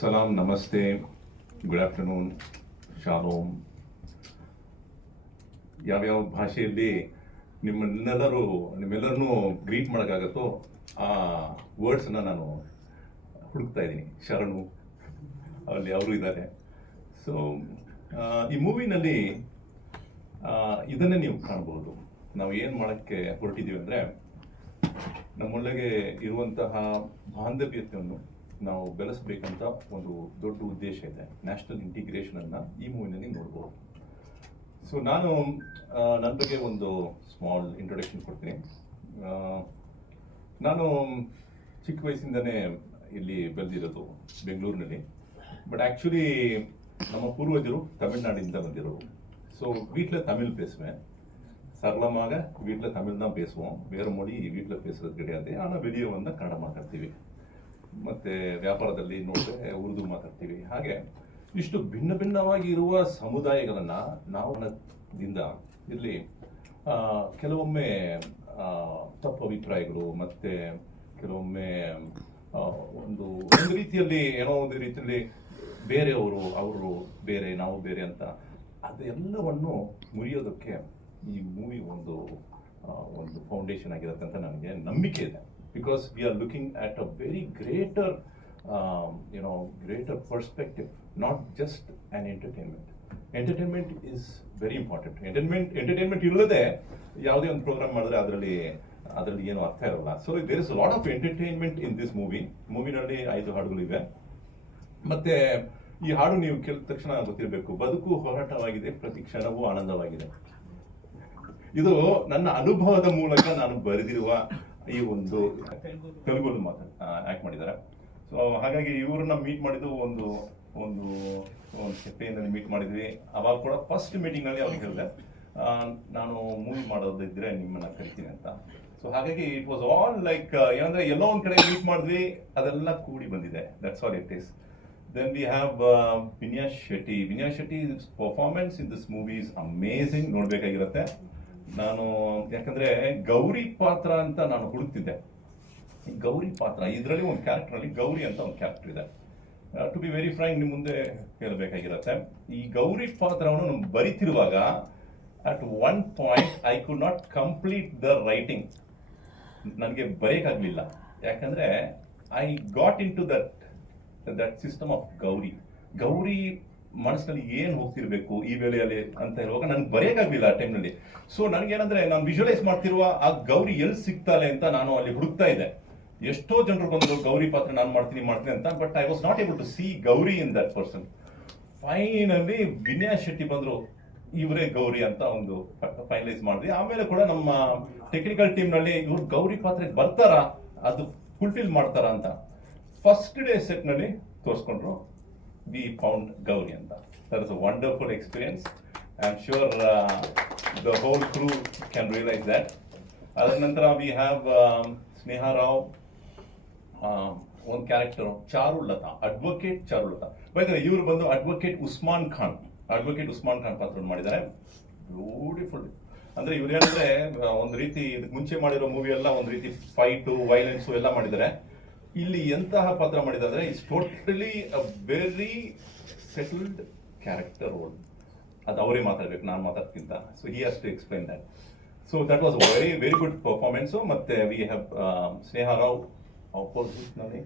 ಸಲಾಂ ನಮಸ್ತೆ good afternoon shalom ಯಾವ್ಯಾವ ಭಾಷೆಯಲ್ಲಿ ನಿಮ್ಮನ್ನೆಲ್ಲರೂ ನಿಮ್ಮೆಲ್ಲರನ್ನೂ ಗ್ರೀಟ್ ಮಾಡೋಕ್ಕಾಗತ್ತೋ ಆ ವರ್ಡ್ಸನ್ನ ನಾನು ಹುಡುಕ್ತಾ ಇದ್ದೀನಿ. ಶರಣು. ಅಲ್ಲಿ ಅವರು ಇದ್ದಾರೆ. ಸೊ ಈ ಮೂವಿನಲ್ಲಿ ಇದನ್ನೇ ನೀವು ಕಾಣಬಹುದು ನಾವು ಏನು ಮಾಡೋಕ್ಕೆ ಹೊರಟಿದ್ದೀವಿ ಅಂದರೆ, ನಮ್ಮೊಳಗೆ ಇರುವಂತಹ ಬಾಂಧವ್ಯತೆಯನ್ನು ನಾವು ಬೆಳೆಸಬೇಕಂತ ಒಂದು ದೊಡ್ಡ ಉದ್ದೇಶ ಇದೆ ನ್ಯಾಷನಲ್ ಇಂಟಿಗ್ರೇಷನ್ ಅನ್ನ ಈ ಮೂವಿನಲ್ಲಿ ನೋಡ್ಬೋದು ಸೊ ನಾನು ಆ, ನನ್ನ ಬಗ್ಗೆ ಒಂದು ಸ್ಮಾಲ್ ಇಂಟ್ರೊಡಕ್ಷನ್ ಕೊಡ್ತೀನಿ ಆ, ನಾನು ಚಿಕ್ಕ ವಯಸ್ಸಿಂದನೇ ಇಲ್ಲಿ ಬೆಳೆದಿರೋದು ಬೆಂಗಳೂರಿನಲ್ಲಿ ಬಟ್ ಆ್ಯಕ್ಚುಲಿ ನಮ್ಮ ಪೂರ್ವಜರು ತಮಿಳ್ನಾಡಿಂದ ಬಂದಿರೋರು ஸோ வீட்டில் தமிழ் பேசுவேன் சரளமாக வீட்டில் தமிழ் தான் பேசுவோம் வேறு மொழி வீட்டில் பேசுறது கிடையாது ஆனால் வெளியே வந்தால் ಕನ್ನಡ ಮಾತಾಡ್ತೀವಿ ಮತ್ತೆ ವ್ಯಾಪಾರದಲ್ಲಿ ನೋಡಿದ್ರೆ ಉರ್ದು ಮಾತಾಡ್ತೀವಿ. ಹಾಗೆ ಇಷ್ಟು ಭಿನ್ನ ಭಿನ್ನವಾಗಿ ಇರುವ ಸಮುದಾಯಗಳನ್ನ ನಾವು ಇಲ್ಲಿ ಕೆಲವೊಮ್ಮೆ ತಪ್ಪು ಅಭಿಪ್ರಾಯಗಳು ಮತ್ತೆ ಕೆಲವೊಮ್ಮೆ ಒಂದು ಒಂದು ರೀತಿಯಲ್ಲಿ ಏನೋ ಒಂದು ರೀತಿಯಲ್ಲಿ ಬೇರೆಯವರು, ಅವರು ಬೇರೆ, ನಾವು ಬೇರೆ ಅಂತ ಅದೆಲ್ಲವನ್ನು ಮುರಿಯೋದಕ್ಕೆ ಈ ಮೂವಿ ಒಂದು ಒಂದು ಫೌಂಡೇಶನ್ ಆಗಿರುತ್ತೆ ಅಂತ ನನಗೆ ನಂಬಿಕೆ ಇದೆ. Because we are looking at a very greater know, greater perspective not just an entertainment entertainment is very important entertainment entertainment ಇಲ್ಲದೆ ಯಾವುದೇ ಒಂದು ಪ್ರೋಗ್ರಾಮ್ ಮಾಡಿದ್ರೆ ಅದರಲ್ಲಿ ಅದರಲ್ಲಿ ಏನು ಅರ್ಥ ಇರಲ್ಲ. So there is lot of entertainment in this movie ಮೂವಿನಲ್ಲಿ ಐದು ಹಾಡುಗಳಿವೆ. ಮತ್ತೆ ಈ ಹಾಡು ನೀವು ಕೇಳಿದ ತಕ್ಷಣ ಗೊತ್ತಿರಬೇಕು ಬದುಕು ಹೋರಾಟವಾಗಿದೆ ಪ್ರತಿ ಕ್ಷಣವೂ ಆನಂದವಾಗಿದೆ. ಇದು ನನ್ನ ಅನುಭವದ ಮೂಲಕ ನಾನು ಬರೆದಿರುವ ಈ ಒಂದು ತೆಲುಗು ಆಕ್ಟ್ ಮಾಡಿದ್ದಾರೆ. ಸೊ ಹಾಗಾಗಿ ಇವ್ರನ್ನ ಮೀಟ್ ಮಾಡಿದ್ದು ಒಂದು ಒಂದು ಒಂದು ಮೀಟ್ ಮಾಡಿದ್ವಿ. ಅವಾಗ ಕೂಡ ಫಸ್ಟ್ ಮೀಟಿಂಗ್ನಲ್ಲಿ ಅವ್ರಿಗೆ ಹೇಳಿದೆ ನಾನು ಮೂವಿ ಮಾಡೋದಿದ್ರೆ ನಿಮ್ಮನ್ನ ಕರಿತೀನಿ ಅಂತ. ಸೊ ಹಾಗಾಗಿ ಇಟ್ ವಾಸ್ ಆಲ್ ಲೈಕ್ ಏನಂದ್ರೆ ಎಲ್ಲೋ ಒಂದ್ ಕಡೆ ಮೀಟ್ ಮಾಡಿದ್ವಿ, ಅದೆಲ್ಲ ಕೂಡಿ ಬಂದಿದೆ. That's all it is then we have Vinyas Shetty. Vinyas Shetty performance in this movie is amazing ನೋಡ್ಬೇಕಾಗಿರತ್ತೆ. ನಾನು, ಯಾಕಂದ್ರೆ ಗೌರಿ ಪಾತ್ರ ಅಂತ ನಾನು ಹುಡುಕ್ತಿದ್ದೆ. ಗೌರಿ ಪಾತ್ರ, ಇದರಲ್ಲಿ ಒಂದು ಕ್ಯಾರೆಕ್ಟರ್ ಗೌರಿ ಅಂತ ಒಂದು ಕ್ಯಾರೆಕ್ಟರ್ ಇದೆ. ಟು ಬಿ ವೆರಿ ಫ್ರೈಂಕ್ ನಿಮ್ಮ ಮುಂದೆ ಹೇಳಬೇಕಾಗಿರತ್ತೆ. ಈ ಗೌರಿ ಪಾತ್ರವನ್ನು ನಾನು ಬರಿತಿರುವಾಗ at one point I could not complete the writing ನನಗೆ ಬರೆಯಕ್ಕಾಗ್ಲಿಲ್ಲ. ಯಾಕಂದ್ರೆ I got into that that system of Gauri. Gauri ಮನಸ್ಸಿನಲ್ಲಿ ಏನು ಹೋಗ್ತಿರ್ಬೇಕು ಈ ವೇಳೆಯಲ್ಲಿ ಅಂತ ಹೇಳುವಾಗ ನನ್ಗೆ ಬರೆಯಕ್ಕಾಗ್ಲಿಲ್ಲ ಆ ಟೈಮ್ನಲ್ಲಿ ಸೊ ನನಗೇನಂದ್ರೆ ನಾನು ವಿಜುವಲೈಸ್ ಮಾಡ್ತಿರುವ ಆ ಗೌರಿ ಎಲ್ಲಿ ಸಿಗ್ತಾಳೆ ಅಂತ ನಾನು ಅಲ್ಲಿ ಹುಡುಕ್ತಾ ಇದ್ದೆ. ಎಷ್ಟೋ ಜನರು ಬಂದು ಗೌರಿ ಪಾತ್ರ ನಾನು ಮಾಡ್ತೀನಿ ಮಾಡ್ತೀನಿ ಅಂತ but I was not able to see Gauri in that person finally Vinyas Shetty ಬಂದರು, ಇವರೇ ಗೌರಿ ಅಂತ ಒಂದು ಫೈನಲೈಸ್ ಮಾಡಿದ್ವಿ ಆಮೇಲೆ ಕೂಡ ನಮ್ಮ ಟೆಕ್ನಿಕಲ್ ಟೀಮ್ನಲ್ಲಿ ಇವ್ರು ಗೌರಿ ಪಾತ್ರಕ್ಕೆ ಬರ್ತಾರಾ, ಅದು ಫುಲ್ಫಿಲ್ ಮಾಡ್ತಾರಾ ಅಂತ ಫಸ್ಟ್ ಡೇ ಸೆಟ್ನಲ್ಲಿ ತೋರಿಸ್ಕೊಂಡ್ರು. ವಿ ಫೌಂಡ್ ಗೌರಿ ಅಂತ that is a wonderful experience I am sure the whole crew can realise that ಅದರ ನಂತರ ವಿ ಹ್ಯಾವ್ ಸ್ನೇಹ ರಾವ್ ಒಂದು ಕ್ಯಾರೆಕ್ಟರ್ ಚಾರುಲತಾ ಅಡ್ವೊಕೇಟ್ ಚಾರುಲತಾ ಬೈದ್ರೆ ಇವರು ಬಂದು ಅಡ್ವೊಕೇಟ್ ಉಸ್ಮಾನ್ ಖಾನ್ ಅಡ್ವೊಕೇಟ್ ಉಸ್ಮಾನ್ ಖಾನ್ ಪಾತ್ರ ಮಾಡಿದ್ದಾರೆ. ಬ್ಯೂಟಿಫುಲ್ ಅಂದ್ರೆ ಇವ್ರು ಹೇಳಿದ್ರೆ ಒಂದು ರೀತಿ ಮುಂಚೆ ಮಾಡಿರೋ ಮೂವಿ ಎಲ್ಲ ಒಂದು ರೀತಿ ಫೈಟು ವೈಲೆನ್ಸು ಎಲ್ಲ ಮಾಡಿದ್ದಾರೆ. ಇಲ್ಲಿ ಎಂತಹ ಪಾತ್ರ ಮಾಡಿದ್ದಾರೆ it's totally a very settled character role ಅದು ಅವರೇ ಮಾತಾಡ್ಬೇಕು ನಾನು ಮಾತಾಡ್ತಿಂತ so he has to explain that so that was very very good performance ಮತ್ತೆ we have Sneha Rao ಅಪೋಸಿಟ್ನಲ್ಲಿ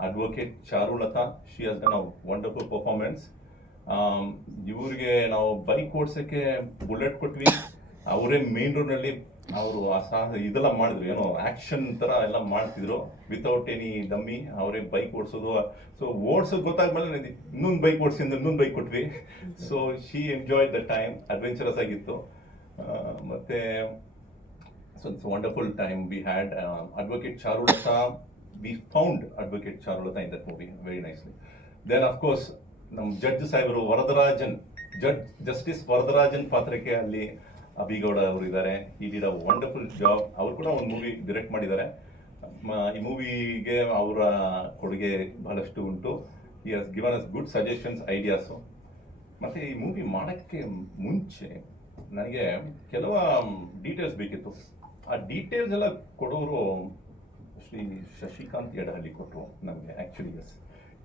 advocate Charulatha she has done a wonderful performance ಇವರಿಗೆ ನಾವು ಬೈಕ್ ಓಡಿಸೋಕ್ಕೆ ಬುಲೆಟ್ ಕೊಟ್ವಿ. ಅವರೇ main ರೋಡ್ನಲ್ಲಿ ಅವರು ಆ ಸಾಹ ಇದೆಲ್ಲ ಮಾಡಿದ್ರು. ಏನೋ ಆಕ್ಷನ್ ತರ ಎಲ್ಲ ಮಾಡ್ತಿದ್ರು. ವಿತೌಟ್ ಎನಿ ದಮ್ಮಿ ಅವರೇ ಬೈಕ್ ಓಡಿಸೋದು. ಸೊ ಓಡಿಸೋದು ಗೊತ್ತಾದ್ಮೇಲೆ ಇನ್ನೊಂದು ಬೈಕ್ ಓಡಿಸಿ ಅಂದ್ರೆ ಇನ್ನೊಂದು ಬೈಕ್ ಕೊಟ್ವಿ. So she enjoy the time adventurous ಆಗಿತ್ತು. ಮತ್ತೆ so it's wonderful time we had advocate Charulatha we found advocate Charulatha in that movie very nicely then of course ನಮ್ಮ judge ಸಾಹೇಬರು Varadarajan judge justice Varadarajan ಪಾತ್ರಕ್ಕೆ ಅಲ್ಲಿ ಅಭಿಗೌಡ ಅವರು ಇದ್ದಾರೆ ಈ ವಂಡರ್ಫುಲ್ ಜಾಬ್ ಅವರು ಕೂಡ ಒಂದು ಮೂವಿ ಡಿರೆಕ್ಟ್ ಮಾಡಿದ್ದಾರೆ. ಈ ಮೂವಿಗೆ ಅವರ ಕೊಡುಗೆ ಬಹಳಷ್ಟು ಉಂಟು. ಈ has given us good suggestions ideas ಮತ್ತೆ ಈ ಮೂವಿ ಮಾಡೋಕ್ಕೆ ಮುಂಚೆ ನನಗೆ ಕೆಲವು ಡೀಟೇಲ್ಸ್ ಬೇಕಿತ್ತು. ಆ ಡೀಟೇಲ್ಸ್ ಎಲ್ಲ ಕೊಡೋರು ಶ್ರೀ ಶಶಿಕಾಂತ್ ಯಡಹಳ್ಳಿ ಕೊಟ್ಟರು ನಮಗೆ actually yes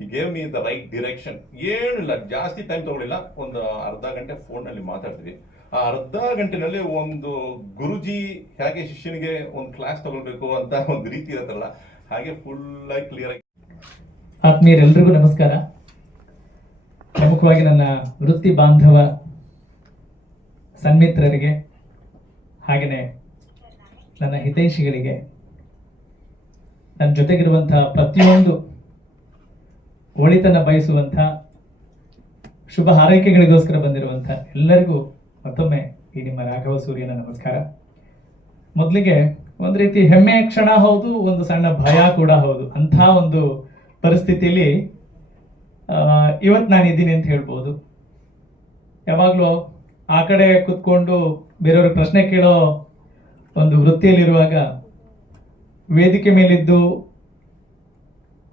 he gave me the right direction ಏನಿಲ್ಲ, ಜಾಸ್ತಿ ಟೈಮ್ ತಗೊಳ್ಳಿಲ್ಲ. ಒಂದು ಅರ್ಧ ಗಂಟೆ ಫೋನಲ್ಲಿ ಮಾತಾಡ್ತೀವಿ. ಆ ಅರ್ಧ ಗಂಟೆನಲ್ಲಿ ಒಂದು ಗುರುಜಿ ಹೇಗೆ ಶಿಷ್ಯನಿಗೆ ಒಂದು ಕ್ಲಾಸ್ ತಗೊಳ್ಬೇಕು ಅಂತ ಒಂದು ರೀತಿ ಇರುತ್ತಲ್ಲ, ಹಾಗೆ ಫುಲ್ ಆಗಿ ಕ್ಲಿಯರ್ ಆಗಿ. ಆತ್ಮೀಯರೆಲ್ಲರಿಗೂ ನಮಸ್ಕಾರ. ಪ್ರಮುಖವಾಗಿ ನನ್ನ ವೃತ್ತಿ ಬಾಂಧವ ಸನ್ಮಿತ್ರರಿಗೆ ಹಾಗೆಯೇ ನನ್ನ ಹಿತೈಷಿಗಳಿಗೆ, ನನ್ನ ಜೊತೆಗಿರುವಂತಹ ಪ್ರತಿಯೊಂದು ಒಳಿತನ ಬಯಸುವಂಥ ಶುಭ ಹಾರೈಕೆಗಳಿಗೋಸ್ಕರ ಬಂದಿರುವಂಥ ಎಲ್ಲರಿಗೂ ಮತ್ತೊಮ್ಮೆ ಈ ನಿಮ್ಮ ರಾಘವ ಸೂರ್ಯನ ನಮಸ್ಕಾರ. ಮೊದಲಿಗೆ ಒಂದು ರೀತಿ ಹೆಮ್ಮೆಯ ಕ್ಷಣ ಹೌದು, ಒಂದು ಸಣ್ಣ ಭಯ ಕೂಡ ಹೌದು. ಅಂಥ ಒಂದು ಪರಿಸ್ಥಿತಿಯಲ್ಲಿ ಇವತ್ತು ನಾನು ಇದ್ದೀನಿ ಅಂತ ಹೇಳ್ಬೋದು. ಯಾವಾಗಲೂ ಆ ಕಡೆ ಕೂತ್ಕೊಂಡು ಬೇರೆಯವ್ರಿಗೆ ಪ್ರಶ್ನೆ ಕೇಳೋ ಒಂದು ವೃತ್ತಿಯಲ್ಲಿರುವಾಗ ವೇದಿಕೆ ಮೇಲಿದ್ದು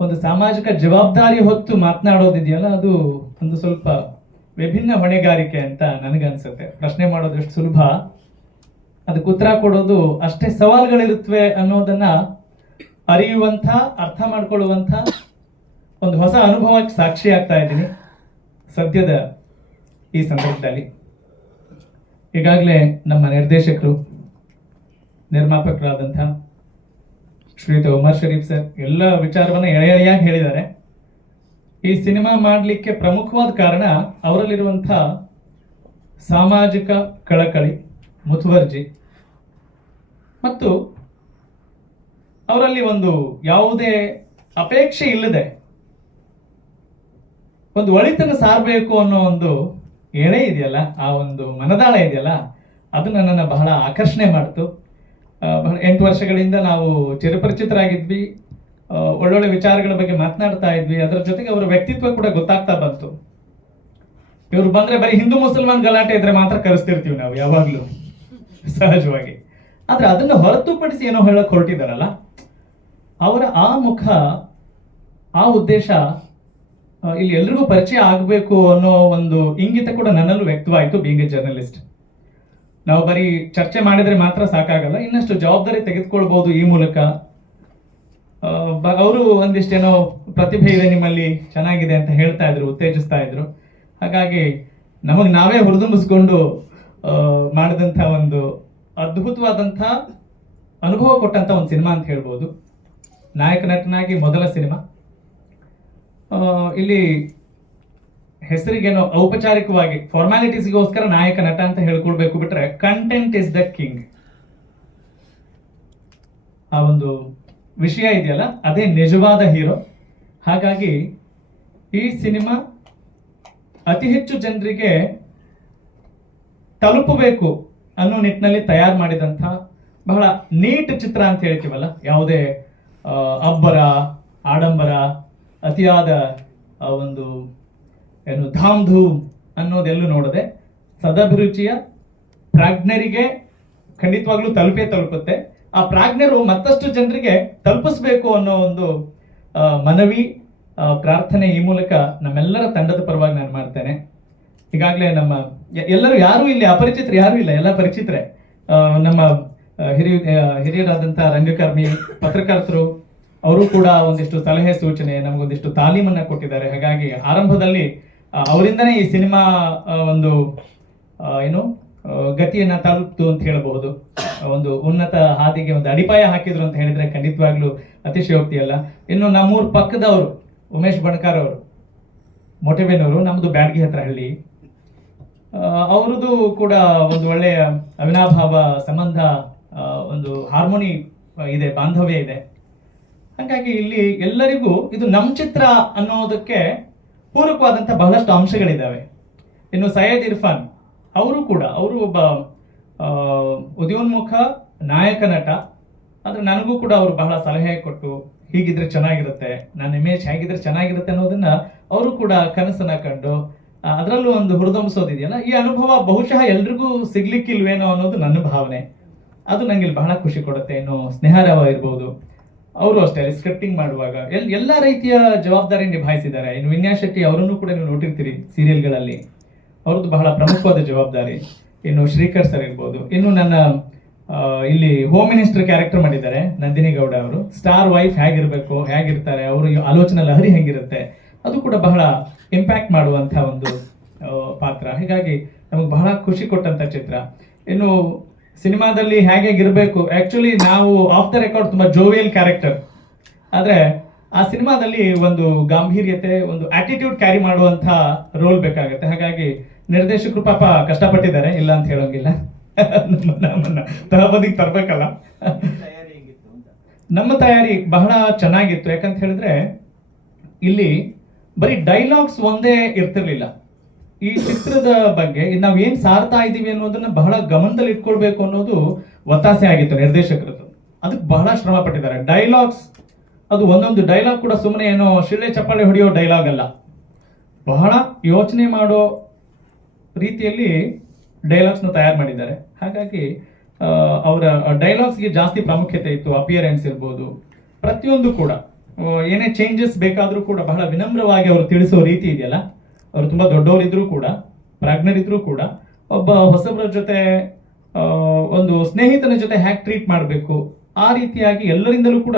ಒಂದು ಸಾಮಾಜಿಕ ಜವಾಬ್ದಾರಿ ಹೊತ್ತು ಮಾತನಾಡೋದಿದೆಯಲ್ಲ, ಅದು ಒಂದು ಸ್ವಲ್ಪ ವಿಭಿನ್ನ ಹೊಣೆಗಾರಿಕೆ ಅಂತ ನನಗನ್ಸುತ್ತೆ. ಪ್ರಶ್ನೆ ಮಾಡೋದು ಎಷ್ಟು ಸುಲಭ. ಅದಕ್ಕೆ ಉತ್ತರ ಕೊಡೋದು ಅಷ್ಟೇ ಸವಾಲುಗಳಿರುತ್ತವೆ ಅನ್ನೋದನ್ನ ಅರಿಯುವಂಥ, ಅರ್ಥ ಮಾಡ್ಕೊಳ್ಳುವಂಥ ಒಂದು ಹೊಸ ಅನುಭವಕ್ಕೆ ಸಾಕ್ಷಿ ಆಗ್ತಾ ಇದ್ದೀನಿ. ಸದ್ಯದ ಈ ಸಂದರ್ಭದಲ್ಲಿ. ಈಗಾಗಲೇ ನಮ್ಮ ನಿರ್ದೇಶಕರು, ನಿರ್ಮಾಪಕರಾದಂಥ ಶ್ರೀಯುತ ಉಮರ್ ಶರೀಫ್ ಸರ್, ಎಲ್ಲ ವಿಚಾರವನ್ನು ಎಳೆ ಎಳೆಯಾಗಿ ಹೇಳಿದ್ದಾರೆ. ಈ ಸಿನಿಮಾ ಮಾಡಲಿಕ್ಕೆ ಪ್ರಮುಖವಾದ ಕಾರಣ ಅವರಲ್ಲಿರುವಂಥ ಸಾಮಾಜಿಕ ಕಳಕಳಿ, ಮುತುವರ್ಜಿ. ಮತ್ತು ಅವರಲ್ಲಿ ಒಂದು ಯಾವುದೇ ಅಪೇಕ್ಷೆ ಇಲ್ಲದೆ ಒಂದು ಒಳಿತನ ಸಾರಬೇಕು ಅನ್ನೋ ಒಂದು ಎಳೆ ಇದೆಯಲ್ಲ, ಆ ಒಂದು ಮನದಾಳ ಇದೆಯಲ್ಲ ಅದು ನನ್ನನ್ನು ಬಹಳ ಆಕರ್ಷಣೆ ಮಾಡ್ತು. ಬಹಳ ಎಂಟು ವರ್ಷಗಳಿಂದ ನಾವು ಚಿರಪರಿಚಿತರಾಗಿದ್ವಿ. ಒಳ್ಳೊಳ್ಳೆ ವಿಚಾರಗಳ ಬಗ್ಗೆ ಮಾತನಾಡ್ತಾ ಇದ್ವಿ. ಅದರ ಜೊತೆಗೆ ಅವರ ವ್ಯಕ್ತಿತ್ವ ಕೂಡ ಗೊತ್ತಾಗ್ತಾ ಬಂತು. ಇವ್ರು ಬಂದ್ರೆ ಬರೀ ಹಿಂದೂ ಮುಸಲ್ಮಾನ್ ಗಲಾಟೆ ಇದ್ರೆ ಮಾತ್ರ ಕರೆಸ್ತಿರ್ತೀವಿ ನಾವು, ಯಾವಾಗ್ಲೂ. ಸಹಜವಾಗಿ. ಆದ್ರೆ ಅದನ್ನ ಹೊರತುಪಡಿಸಿ ಏನೋ ಹೇಳಕ್ ಹೊರಟಿದಾರಲ್ಲ ಅವರ ಆ ಮುಖ, ಆ ಉದ್ದೇಶ ಇಲ್ಲಿ ಎಲ್ರಿಗೂ ಪರಿಚಯ ಆಗಬೇಕು ಅನ್ನೋ ಒಂದು ಇಂಗಿತ ಕೂಡ ನನ್ನಲ್ಲೂ ವ್ಯಕ್ತವಾಯಿತು ಬೀಂಗ್ ಎ ಜರ್ನಲಿಸ್ಟ್ ನಾವು ಬರೀ ಚರ್ಚೆ ಮಾಡಿದ್ರೆ ಮಾತ್ರ ಸಾಕಾಗಲ್ಲ, ಇನ್ನಷ್ಟು ಜವಾಬ್ದಾರಿ ತೆಗೆದುಕೊಳ್ಬಹುದು ಈ ಮೂಲಕ. ಅವರು ಒಂದಿಷ್ಟೇನೋ ಪ್ರತಿಭೆ ಇದೆ ನಿಮ್ಮಲ್ಲಿ, ಚೆನ್ನಾಗಿದೆ ಅಂತ ಹೇಳ್ತಾ ಇದ್ರು, ಉತ್ತೇಜಿಸ್ತಾ ಇದ್ರು. ಹಾಗಾಗಿ ನಮಗೆ ನಾವೇ ಹುರಿದುಂಬಿಸ್ಕೊಂಡು ಮಾಡಿದಂಥ ಒಂದು ಅದ್ಭುತವಾದಂಥ ಅನುಭವ ಕೊಟ್ಟಂತ ಒಂದು ಸಿನಿಮಾ ಅಂತ ಹೇಳ್ಬೋದು. ನಾಯಕ ನಟನಾಗಿ ಮೊದಲ ಸಿನಿಮಾ. ಇಲ್ಲಿ ಹೆಸರಿಗೇನೋ ಔಪಚಾರಿಕವಾಗಿ ಫಾರ್ಮ್ಯಾಲಿಟೀಸ್ಗೋಸ್ಕರ ನಾಯಕ ನಟ ಅಂತ ಹೇಳ್ಕೊಳ್ಬೇಕು ಬಿಟ್ರೆ ಕಂಟೆಂಟ್ ಇಸ್ ದ ಕಿಂಗ್ ಆ ಒಂದು ವಿಷಯ ಇದೆಯಲ್ಲ, ಅದೇ ನಿಜವಾದ ಹೀರೋ. ಹಾಗಾಗಿ ಈ ಸಿನಿಮಾ ಅತಿ ಹೆಚ್ಚು ಜನರಿಗೆ ತಲುಪಬೇಕು ಅನ್ನೋ ನಿಟ್ಟಿನಲ್ಲಿ ತಯಾರು ಮಾಡಿದಂಥ ಬಹಳ ನೀಟ್ ಚಿತ್ರ ಅಂತ ಹೇಳ್ತೀವಲ್ಲ, ಯಾವುದೇ ಅಬ್ಬರ, ಆಡಂಬರ, ಅತಿಯಾದ ಒಂದು ಏನು ಧಾಮ್ ಧೂಮ್ ಅನ್ನೋದೆಲ್ಲೂ ನೋಡದೆ ಸದಭಿರುಚಿಯ ಪ್ರಾಜ್ಞರಿಗೆ ಖಂಡಿತವಾಗ್ಲೂ ತಲುಪೇ ತಲುಪುತ್ತೆ. ಆ ಪ್ರಾಜ್ಞರು ಮತ್ತಷ್ಟು ಜನರಿಗೆ ತಲುಪಿಸ್ಬೇಕು ಅನ್ನೋ ಒಂದು ಮನವಿ ಪ್ರಾರ್ಥನೆ ಈ ಮೂಲಕ ನಮ್ಮೆಲ್ಲರ ತಂಡದ ಪರವಾಗಿ ನಾನು ಮಾಡ್ತೇನೆ. ಈಗಾಗಲೇ ನಮ್ಮ ಎಲ್ಲರೂ ಯಾರೂ ಇಲ್ಲಿ ಅಪರಿಚಿತರು ಯಾರೂ ಇಲ್ಲ, ಎಲ್ಲ ಪರಿಚಿತರೆ. ನಮ್ಮ ಹಿರಿಯ ಹಿರಿಯರಾದಂಥ ರಂಗಕರ್ಮಿ, ಪತ್ರಕರ್ತರು, ಅವರು ಕೂಡ ಒಂದಿಷ್ಟು ಸಲಹೆ ಸೂಚನೆ, ನಮಗೊಂದಿಷ್ಟು ತಾಲೀಮನ್ನು ಕೊಟ್ಟಿದ್ದಾರೆ. ಹಾಗಾಗಿ ಆರಂಭದಲ್ಲಿ ಅವರಿಂದನೇ ಈ ಸಿನಿಮಾ ಒಂದು ಏನು ಗತಿಯನ್ನ ತಲುಪ್ತು ಅಂತ ಹೇಳಬಹುದು. ಒಂದು ಉನ್ನತ ಹಾದಿಗೆ ಒಂದು ಅಡಿಪಾಯ ಹಾಕಿದ್ರು ಅಂತ ಹೇಳಿದ್ರೆ ಖಂಡಿತವಾಗ್ಲೂ ಅತಿಶಯೋಕ್ತಿ ಅಲ್ಲ. ಇನ್ನು ನಮ್ಮೂರ್ ಪಕ್ಕದವರು, ಉಮೇಶ್ ಬಣಕಾರ್ ಅವರು ಮೊಟೆಬೇನವರು ನಮ್ಮದು ಬ್ಯಾಡ್ಗಿ ಹತ್ರ ಹಳ್ಳಿ ಅವರದು ಕೂಡ ಒಂದು ಒಳ್ಳೆಯ ಅವಿನಾಭಾವ ಸಂಬಂಧ ಒಂದು ಹಾರ್ಮೋನಿ ಇದೆ, ಬಾಂಧವ್ಯ ಇದೆ. ಹಾಗಾಗಿ ಇಲ್ಲಿ ಎಲ್ಲರಿಗೂ ಇದು ನಮ್ಮ ಚಿತ್ರ ಅನ್ನೋದಕ್ಕೆ ಪೂರಕವಾದಂಥ ಬಹಳಷ್ಟು ಅಂಶಗಳಿದ್ದಾವೆ. ಇನ್ನು ಸೈಯದ್ ಇರ್ಫಾನ್ ಅವರು ಕೂಡ, ಅವರು ಒಬ್ಬ ಉದಯೋನ್ಮುಖ ನಾಯಕ ನಟ, ಆದರೆ ನನಗೂ ಕೂಡ ಅವರು ಬಹಳ ಸಲಹೆ ಕೊಟ್ಟು ಹೀಗಿದ್ರೆ ಚೆನ್ನಾಗಿರುತ್ತೆ, ನನ್ನ ಇಮೇಜ್ ಹೇಗಿದ್ರೆ ಚೆನ್ನಾಗಿರುತ್ತೆ ಅನ್ನೋದನ್ನ ಅವರು ಕೂಡ ಕನಸನ್ನ ಕಂಡು ಅದರಲ್ಲೂ ಒಂದು ಹುರಿದುಂಬಿಸೋದಿದೆಯಲ್ಲ ಈ ಅನುಭವ ಬಹುಶಃ ಎಲ್ರಿಗೂ ಸಿಗ್ಲಿಕ್ಕಿಲ್ವೇನೋ ಅನ್ನೋದು ನನ್ನ ಭಾವನೆ. ಅದು ನಂಗೆ ಇಲ್ಲಿ ಬಹಳ ಖುಷಿ ಕೊಡುತ್ತೆ, ಇನ್ನು ಸ್ನೇಹಾರವ ಇರ್ಬೋದು. ಅವರು ಅಷ್ಟೇ ಸ್ಕ್ರಿಪ್ಟಿಂಗ್ ಮಾಡುವಾಗ, ಎಲ್, ಎಲ್ಲ ರೀತಿಯ ಜವಾಬ್ದಾರಿ ನಿಭಾಯಿಸಿದ್ದಾರೆ. ಇನ್ನು ವಿನ್ಯಾಸ್ ಶೆಟ್ಟಿ ಅವರನ್ನು ಕೂಡ ನೀವು ನೋಡಿರ್ತೀರಿ ಸೀರಿಯಲ್ಗಳಲ್ಲಿ ಅವ್ರದ್ದು ಬಹಳ ಪ್ರಮುಖವಾದ ಜವಾಬ್ದಾರಿ. ಇನ್ನು ಶ್ರೀಕರ್ ಸರ್ ಇರ್ಬೋದು. ಇನ್ನು ನನ್ನ ಇಲ್ಲಿ ಹೋಮ್ ಮಿನಿಸ್ಟರ್ ಕ್ಯಾರೆಕ್ಟರ್ ಮಾಡಿದ್ದಾರೆ, ನಂದಿನಿ ಗೌಡ ಅವರು. ಸ್ಟಾರ್ ವೈಫ್ ಹೇಗಿರ್ಬೇಕು, ಹೇಗಿರ್ತಾರೆ, ಅವರು ಆಲೋಚನೆ ಲಹರಿ ಹೆಂಗಿರುತ್ತೆ, ಅದು ಕೂಡ ಬಹಳ ಇಂಪ್ಯಾಕ್ಟ್ ಮಾಡುವಂಥ ಒಂದು ಪಾತ್ರ. ಹೀಗಾಗಿ ನಮಗೆ ಬಹಳ ಖುಷಿ ಕೊಟ್ಟಂತ ಚಿತ್ರ. ಇನ್ನು ಸಿನಿಮಾದಲ್ಲಿ ಹೇಗೆ ಇರಬೇಕು ಆಕ್ಚುಲಿ ನಾವು ಆಫ್ ದ ರೆಕಾರ್ಡ್ ತುಂಬಾ ಜೋವಿಯಲ್ ಕ್ಯಾರೆಕ್ಟರ್ ಆದ್ರೆ ಆ ಸಿನಿಮಾದಲ್ಲಿ ಒಂದು ಗಾಂಭೀರ್ಯತೆ, ಒಂದು ಆಟಿಟ್ಯೂಡ್ ಕ್ಯಾರಿ ಮಾಡುವಂತ ರೋಲ್ ಬೇಕಾಗುತ್ತೆ. ಹಾಗಾಗಿ ನಿರ್ದೇಶಕರು ಪಾಪ ಕಷ್ಟಪಟ್ಟಿದ್ದಾರೆ, ಇಲ್ಲ ಅಂತ ಹೇಳೋಂಗಿಲ್ಲ. ನಮ್ಮನ್ನ ನಮ್ಮನ್ನ ತರಬೇಕಲ್ಲ. ನಮ್ಮ ತಯಾರಿ ಬಹಳ ಚೆನ್ನಾಗಿತ್ತು. ಯಾಕಂತ ಹೇಳಿದ್ರೆ, ಇಲ್ಲಿ ಬರೀ ಡೈಲಾಗ್ಸ್ ಒಂದೇ ಇರ್ತಿರ್ಲಿಲ್ಲ. ಈ ಚಿತ್ರದ ಬಗ್ಗೆ ನಾವು ಏನ್ ಸಾರ್ತಾ ಇದ್ದೀವಿ ಅನ್ನೋದನ್ನ ಬಹಳ ಗಮನದಲ್ಲಿ ಇಟ್ಕೊಳ್ಬೇಕು ಅನ್ನೋದು ಒತ್ತಾಸೆ ಆಗಿತ್ತು ನಿರ್ದೇಶಕರದ್ದು. ಅದಕ್ಕೆ ಬಹಳ ಶ್ರಮ ಪಟ್ಟಿದ್ದಾರೆ. ಡೈಲಾಗ್ಸ್ ಅದು ಒಂದೊಂದು ಡೈಲಾಗ್ ಕೂಡ ಸುಮ್ಮನೆ ಏನೋ ಶಿಳ್ಳೆ ಚಪ್ಪಾಳೆ ಹೊಡೆಯೋ ಡೈಲಾಗ್ ಅಲ್ಲ. ಬಹಳ ಯೋಚನೆ ಮಾಡೋ ರೀತಿಯಲ್ಲಿ ಡೈಲಾಗ್ಸ್ನ ತಯಾರು ಮಾಡಿದ್ದಾರೆ. ಹಾಗಾಗಿ ಅವರ ಡೈಲಾಗ್ಸ್ಗೆ ಜಾಸ್ತಿ ಪ್ರಾಮುಖ್ಯತೆ ಇತ್ತು. ಅಪಿಯರೆನ್ಸ್ ಇರ್ಬೋದು. ಪ್ರತಿಯೊಂದು ಕೂಡ. ಏನೇ ಚೇಂಜಸ್ ಬೇಕಾದರೂ ಕೂಡ ಬಹಳ ವಿನಮ್ರವಾಗಿ ಅವರು ತಿಳಿಸೋ ರೀತಿ ಇದೆಯಲ್ಲ? ಅವರು ತುಂಬಾ ದೊಡ್ಡವರಿದ್ರು ಕೂಡ, ಪ್ರಾಜ್ಞರಿದ್ರು ಕೂಡ, ಒಬ್ಬ ಹೊಸಬರ ಜೊತೆ ಒಂದು ಸ್ನೇಹಿತನ ಜೊತೆ ಹ್ಯಾಕ್ ಟ್ರೀಟ್ ಮಾಡಬೇಕು. ಆ ರೀತಿಯಾಗಿ ಎಲ್ಲರಿಂದಲೂ ಕೂಡ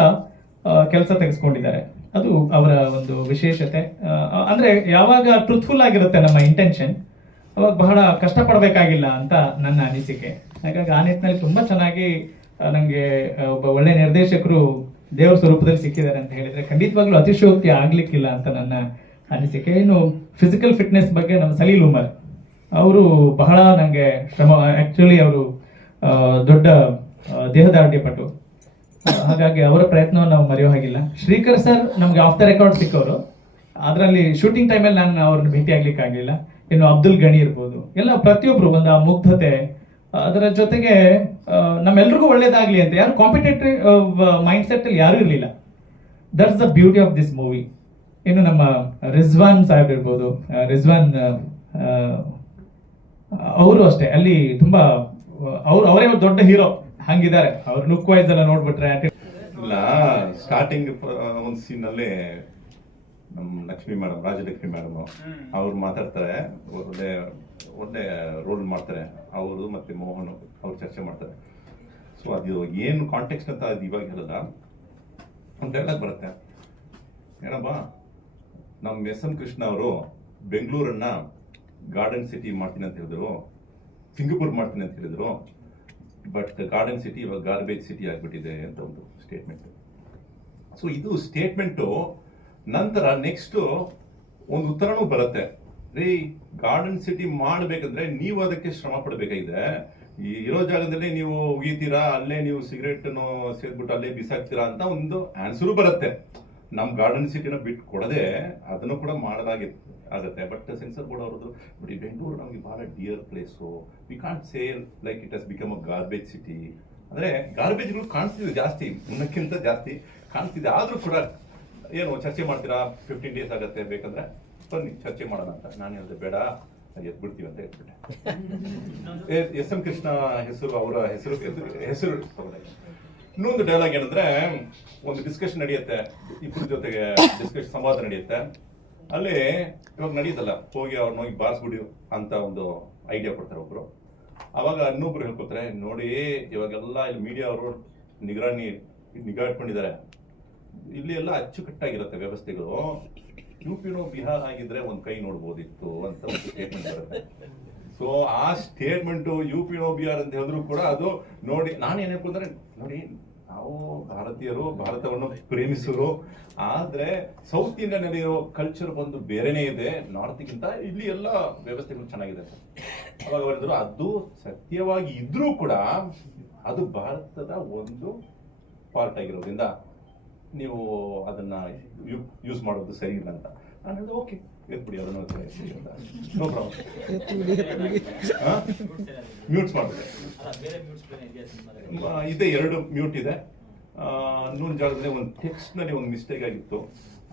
ಕೆಲಸ ತೆಗೆಸ್ಕೊಂಡಿದ್ದಾರೆ. ಅದು ಅವರ ಒಂದು ವಿಶೇಷತೆ. ಅಂದ್ರೆ ಯಾವಾಗ ಟ್ರೂತ್ಫುಲ್ ಆಗಿರುತ್ತೆ ನಮ್ಮ ಇಂಟೆನ್ಷನ್ ಅವಾಗ ಬಹಳ ಕಷ್ಟಪಡಬೇಕಾಗಿಲ್ಲ ಅಂತ ನನ್ನ ಅನಿಸಿಕೆ. ಹಾಗಾಗಿ ಆ ನಿಟ್ಟಿನಲ್ಲಿ ತುಂಬಾ ಚೆನ್ನಾಗಿ ನನಗೆ ನಂಗೆ ಒಬ್ಬ ಒಳ್ಳೆ ನಿರ್ದೇಶಕರು ದೇವರ ಸ್ವರೂಪದಲ್ಲಿ ಸಿಕ್ಕಿದ್ದಾರೆ ಅಂತ ಹೇಳಿದ್ರೆ ಖಂಡಿತವಾಗ್ಲೂ ಅತಿಶಯೋಕ್ತಿ ಆಗ್ಲಿಕ್ಕಿಲ್ಲ ಅಂತ ನನ್ನ ಅನಿಸಿಕೆ. ಇನ್ನು ಫಿಸಿಕಲ್ ಫಿಟ್ನೆಸ್ ಬಗ್ಗೆ ನಮ್ಮ ಸಲೀಲ್ ಉಮರ್ ಅವರು ಬಹಳ ನನಗೆ ಶ್ರಮ ಆ್ಯಕ್ಚುಲಿ ಅವರು ದೊಡ್ಡ ದೇಹದಾರ್ಢ್ಯಪಟು. ಹಾಗಾಗಿ ಅವರ ಪ್ರಯತ್ನವನ್ನು ನಾವು ಮರೆಯೋ ಹಾಗಿಲ್ಲ. ಶ್ರೀಕರ್ ಸರ್ ನಮಗೆ ಆಫ್ ದ ರೆಕಾರ್ಡ್ ಸಿಕ್ಕವರು. ಅದರಲ್ಲಿ ಶೂಟಿಂಗ್ ಟೈಮಲ್ಲಿ ನಾನು ಅವ್ರನ್ನ ಭೇಟಿ ಆಗ್ಲಿಕ್ಕೆ ಆಗಲಿಲ್ಲ ಇನ್ನು ಅಬ್ದುಲ್ ಗಣಿ ಇರ್ಬೋದು. ಎಲ್ಲ ಪ್ರತಿಯೊಬ್ರು ಒಂದು ಆ ಮುಗ್ಧತೆ, ಅದರ ಜೊತೆಗೆ ನಮ್ಮೆಲ್ರಿಗೂ ಒಳ್ಳೇದಾಗ್ಲಿ ಅಂತ. ಯಾರು ಕಾಂಪಿಟೇಟಿವ್ ಮೈಂಡ್ ಸೆಟ್ ಅಲ್ಲಿ ಯಾರು ಇರಲಿಲ್ಲ. That's the beauty of this movie ಇನ್ನು ನಮ್ಮ ರಿಜ್ವಾನ್ ಸಾಹೇಬ್ ಇರ್ಬೋದು. ರಿಜ್ವಾನ್ ಅವರು ಅಷ್ಟೇ. ಅಲ್ಲಿ ತುಂಬಾ ಅವ್ರು, ಅವರೇ ಒಂದು ದೊಡ್ಡ ಹೀರೋ. ಹಂಗಿದ್ದಾರೆ. ಅವ್ರ ಲುಕ್ ವೈಸ್ ಎಲ್ಲ ನೋಡ್ಬಿಟ್ರೆ ಇಲ್ಲ ಸ್ಟಾರ್ಟಿಂಗ್ ಒಂದು ಸೀನ್ ಅಲ್ಲಿ ನಮ್ಮ ಲಕ್ಷ್ಮಿ ಮೇಡಮ್ ರಾಜಲಕ್ಷ್ಮಿ ಮೇಡಮ್ ಅವ್ರು. ಮಾತಾಡ್ತಾರೆ ಒಳ್ಳೆ ಒಳ್ಳೆ ರೋಲ್ ಮಾಡ್ತಾರೆ. ಅವರು ಮತ್ತೆ ಮೋಹನ್ ಅವ್ರು ಚರ್ಚೆ ಮಾಡ್ತಾರೆ. ಸೊ ಅದು ಏನು ಕಾಂಟೆಕ್ಸ್ಟ್ ಅಂತ ಅದು ಇವಾಗ ಹೇಳಲ್ಲ. ಒಂದು ಡೈಲಾಗ್ ಬರುತ್ತೆ. ಏನಪ್ಪ ನಮ್ಮ ಎಸ್ ಎಂ ಕೃಷ್ಣ ಅವರು ಬೆಂಗಳೂರನ್ನ ಗಾರ್ಡನ್ ಸಿಟಿ ಮಾಡ್ತೀನಿ ಅಂತ ಹೇಳಿದ್ರು. ಸಿಂಗಪುರ್ ಮಾಡ್ತೀನಿ ಅಂತ ಹೇಳಿದ್ರು. ಬಟ್ ಗಾರ್ಡನ್ ಸಿಟಿ ಇವಾಗ ಗಾರ್ಬೇಜ್ ಸಿಟಿ ಆಗಿಬಿಟ್ಟಿದೆ ಅಂತ ಒಂದು ಸ್ಟೇಟ್ಮೆಂಟ್ ಸೊ ಇದು ಸ್ಟೇಟ್ಮೆಂಟು ನಂತರ ನೆಕ್ಸ್ಟ್ ಒಂದು ಉತ್ತರನೂ ಬರುತ್ತೆ. ರೀ ಗಾರ್ಡನ್ ಸಿಟಿ ಮಾಡಬೇಕಂದ್ರೆ ನೀವು ಅದಕ್ಕೆ ಶ್ರಮ ಪಡಬೇಕಾಗಿದೆ. ಇರೋ ಜಾಗದಲ್ಲಿ ನೀವು ಉಗಿತೀರಾ, ಅಲ್ಲೇ ನೀವು ಸಿಗರೇಟನ್ನು ಸೇರ್ಬಿಟ್ಟು ಅಲ್ಲೇ ಬಿಸಾಕ್ತೀರಾ ಅಂತ ಒಂದು ಆನ್ಸರು ಬರುತ್ತೆ. ನಮ್ಮ ಗಾರ್ಡನ್ ಸಿಟಿನ ಬಿಟ್ಟು ಕೊಡದೆ ಅದನ್ನು ಕೂಡ ಮಾಡೋದಾಗಿತ್ತು ಆಗುತ್ತೆ. ಬಟ್ ಸೆನ್ಸರ್ ಬೋರ್ಡ್ ಅವ್ರದ್ದು ಬಟ್ ಬೆಂಗಳೂರು ನಮಗೆ ಬಹಳ dear place we can't say like it has become a garbage city ಅಂದ್ರೆ ಗಾರ್ಬೇಜ್ಗಳು ಕಾಣಿಸ್ತಿದೆ ಜಾಸ್ತಿ ಮುನ್ನಕ್ಕಿಂತ ಜಾಸ್ತಿ ಕಾಣಿಸ್ತಿದೆ ಆದರೂ ಕೂಡ ಏನು ಚರ್ಚೆ ಮಾಡ್ತೀರಾ? ಫಿಫ್ಟೀನ್ ಡೇಸ್ ಆಗುತ್ತೆ ಬೇಕಂದ್ರೆ? ಬನ್ನಿ ಚರ್ಚೆ ಮಾಡೋಣ ಅಂತ. ನಾನು ಹೇಳಿದೆ ಬೇಡ. ಎದ್ಬಿಡ್ತೀವಿ ಅಂತ ಹೇಳ್ಬಿಟ್ಟೆ. ಎಸ್ ಎಂ ಕೃಷ್ಣ ಹೆಸರು ಅವರ ಹೆಸರು ಹೆಸರು ತಗೊಂಡೆ. ಇನ್ನೊಂದು ಡೈಲಾಗ್ ಏನಂದ್ರೆ ಒಂದು ಡಿಸ್ಕಷನ್ ನಡೆಯುತ್ತೆ. ಇಬ್ಬರ ಜೊತೆಗೆ ಡಿಸ್ಕಷನ್ ಸಂವಾದ ನಡೆಯುತ್ತೆ. ಅಲ್ಲಿ ಇವಾಗ ನಡೆಯುತ್ತಲ್ಲ ಹೋಗಿ ಅವ್ರನ್ನ ಹೋಗಿ ಬಾರಿಸ್ಬಿಡಿ ಅಂತ ಒಂದು ಐಡಿಯಾ ಕೊಡ್ತಾರೆ ಒಬ್ರು. ಅವಾಗ ಇನ್ನೊಬ್ರು ಹೇಳ್ಕೊತಾರೆ ನೋಡಿ ಇವಾಗೆಲ್ಲ ಇಲ್ಲಿ ಮೀಡಿಯಾ ಅವರು ನಿಗರಾಣಿ ನಿಗಾ ಇಟ್ಕೊಂಡಿದ್ದಾರೆ. ಇಲ್ಲಿ ಎಲ್ಲ ಅಚ್ಚುಕಟ್ಟಾಗಿರುತ್ತೆ ವ್ಯವಸ್ಥೆಗಳು. ಯು ಪಿನೋ ಬಿಹಾರ್ ಆಗಿದ್ರೆ ಒಂದ್ ಕೈ ನೋಡ್ಬೋದಿತ್ತು ಅಂತ ಒಂದು ಸ್ಟೇಟ್ಮೆಂಟ್ ಬರುತ್ತೆ. ಸೊ ಆ statement U P no Bihar ಅಂತ ಹೇಳಿದ್ರು ಕೂಡ ಅದು ನೋಡಿ, ನಾನು ಏನೇ ಅಂದ್ರೆ ನೋಡಿ, ನಾವು ಭಾರತೀಯರು, ಭಾರತವನ್ನು ಪ್ರೇಮಿಸೋರು, ಆದ್ರೆ ಸೌತ್ ಇಂಡಿಯಾ ಇರೋ ಕಲ್ಚರ್ ಬಂದು ಬೇರೆನೇ ಇದೆ. ನಾರ್ತ್ಗಿಂತ ಇಲ್ಲಿ ಎಲ್ಲ ವ್ಯವಸ್ಥೆಗಳು ಚೆನ್ನಾಗಿದೆ. ಅವಾಗ ಅವರಿದ್ರು ಅದು ಸತ್ಯವಾಗಿ ಇದ್ರೂ ಕೂಡ ಅದು ಭಾರತದ ಒಂದು ಪಾರ್ಟ್ ಆಗಿರೋದ್ರಿಂದ ನೀವು ಅದನ್ನ ಯೂಸ್ ಮಾಡೋದು ಸರಿ ಇಲ್ಲ ಅಂತ. ನಾನು ಹೇಳಿದೆ ಓಕೆ ಎತ್ಬಿಡಿ ಅದನ್ನು ನೋ ಪ್ರಾಬ್ಲಮ್ ಮ್ಯೂಟ್ಸ್ ಮಾಡಿದೆ ಇದೆ ಎರಡು ಮ್ಯೂಟ್ ಇದೆ. ಇನ್ನೊಂದು ಜಾಗದಲ್ಲಿ ಒಂದು ಟೆಕ್ಸ್ಟ್ನಲ್ಲಿ ಒಂದು ಮಿಸ್ಟೇಕ್ ಆಗಿತ್ತು.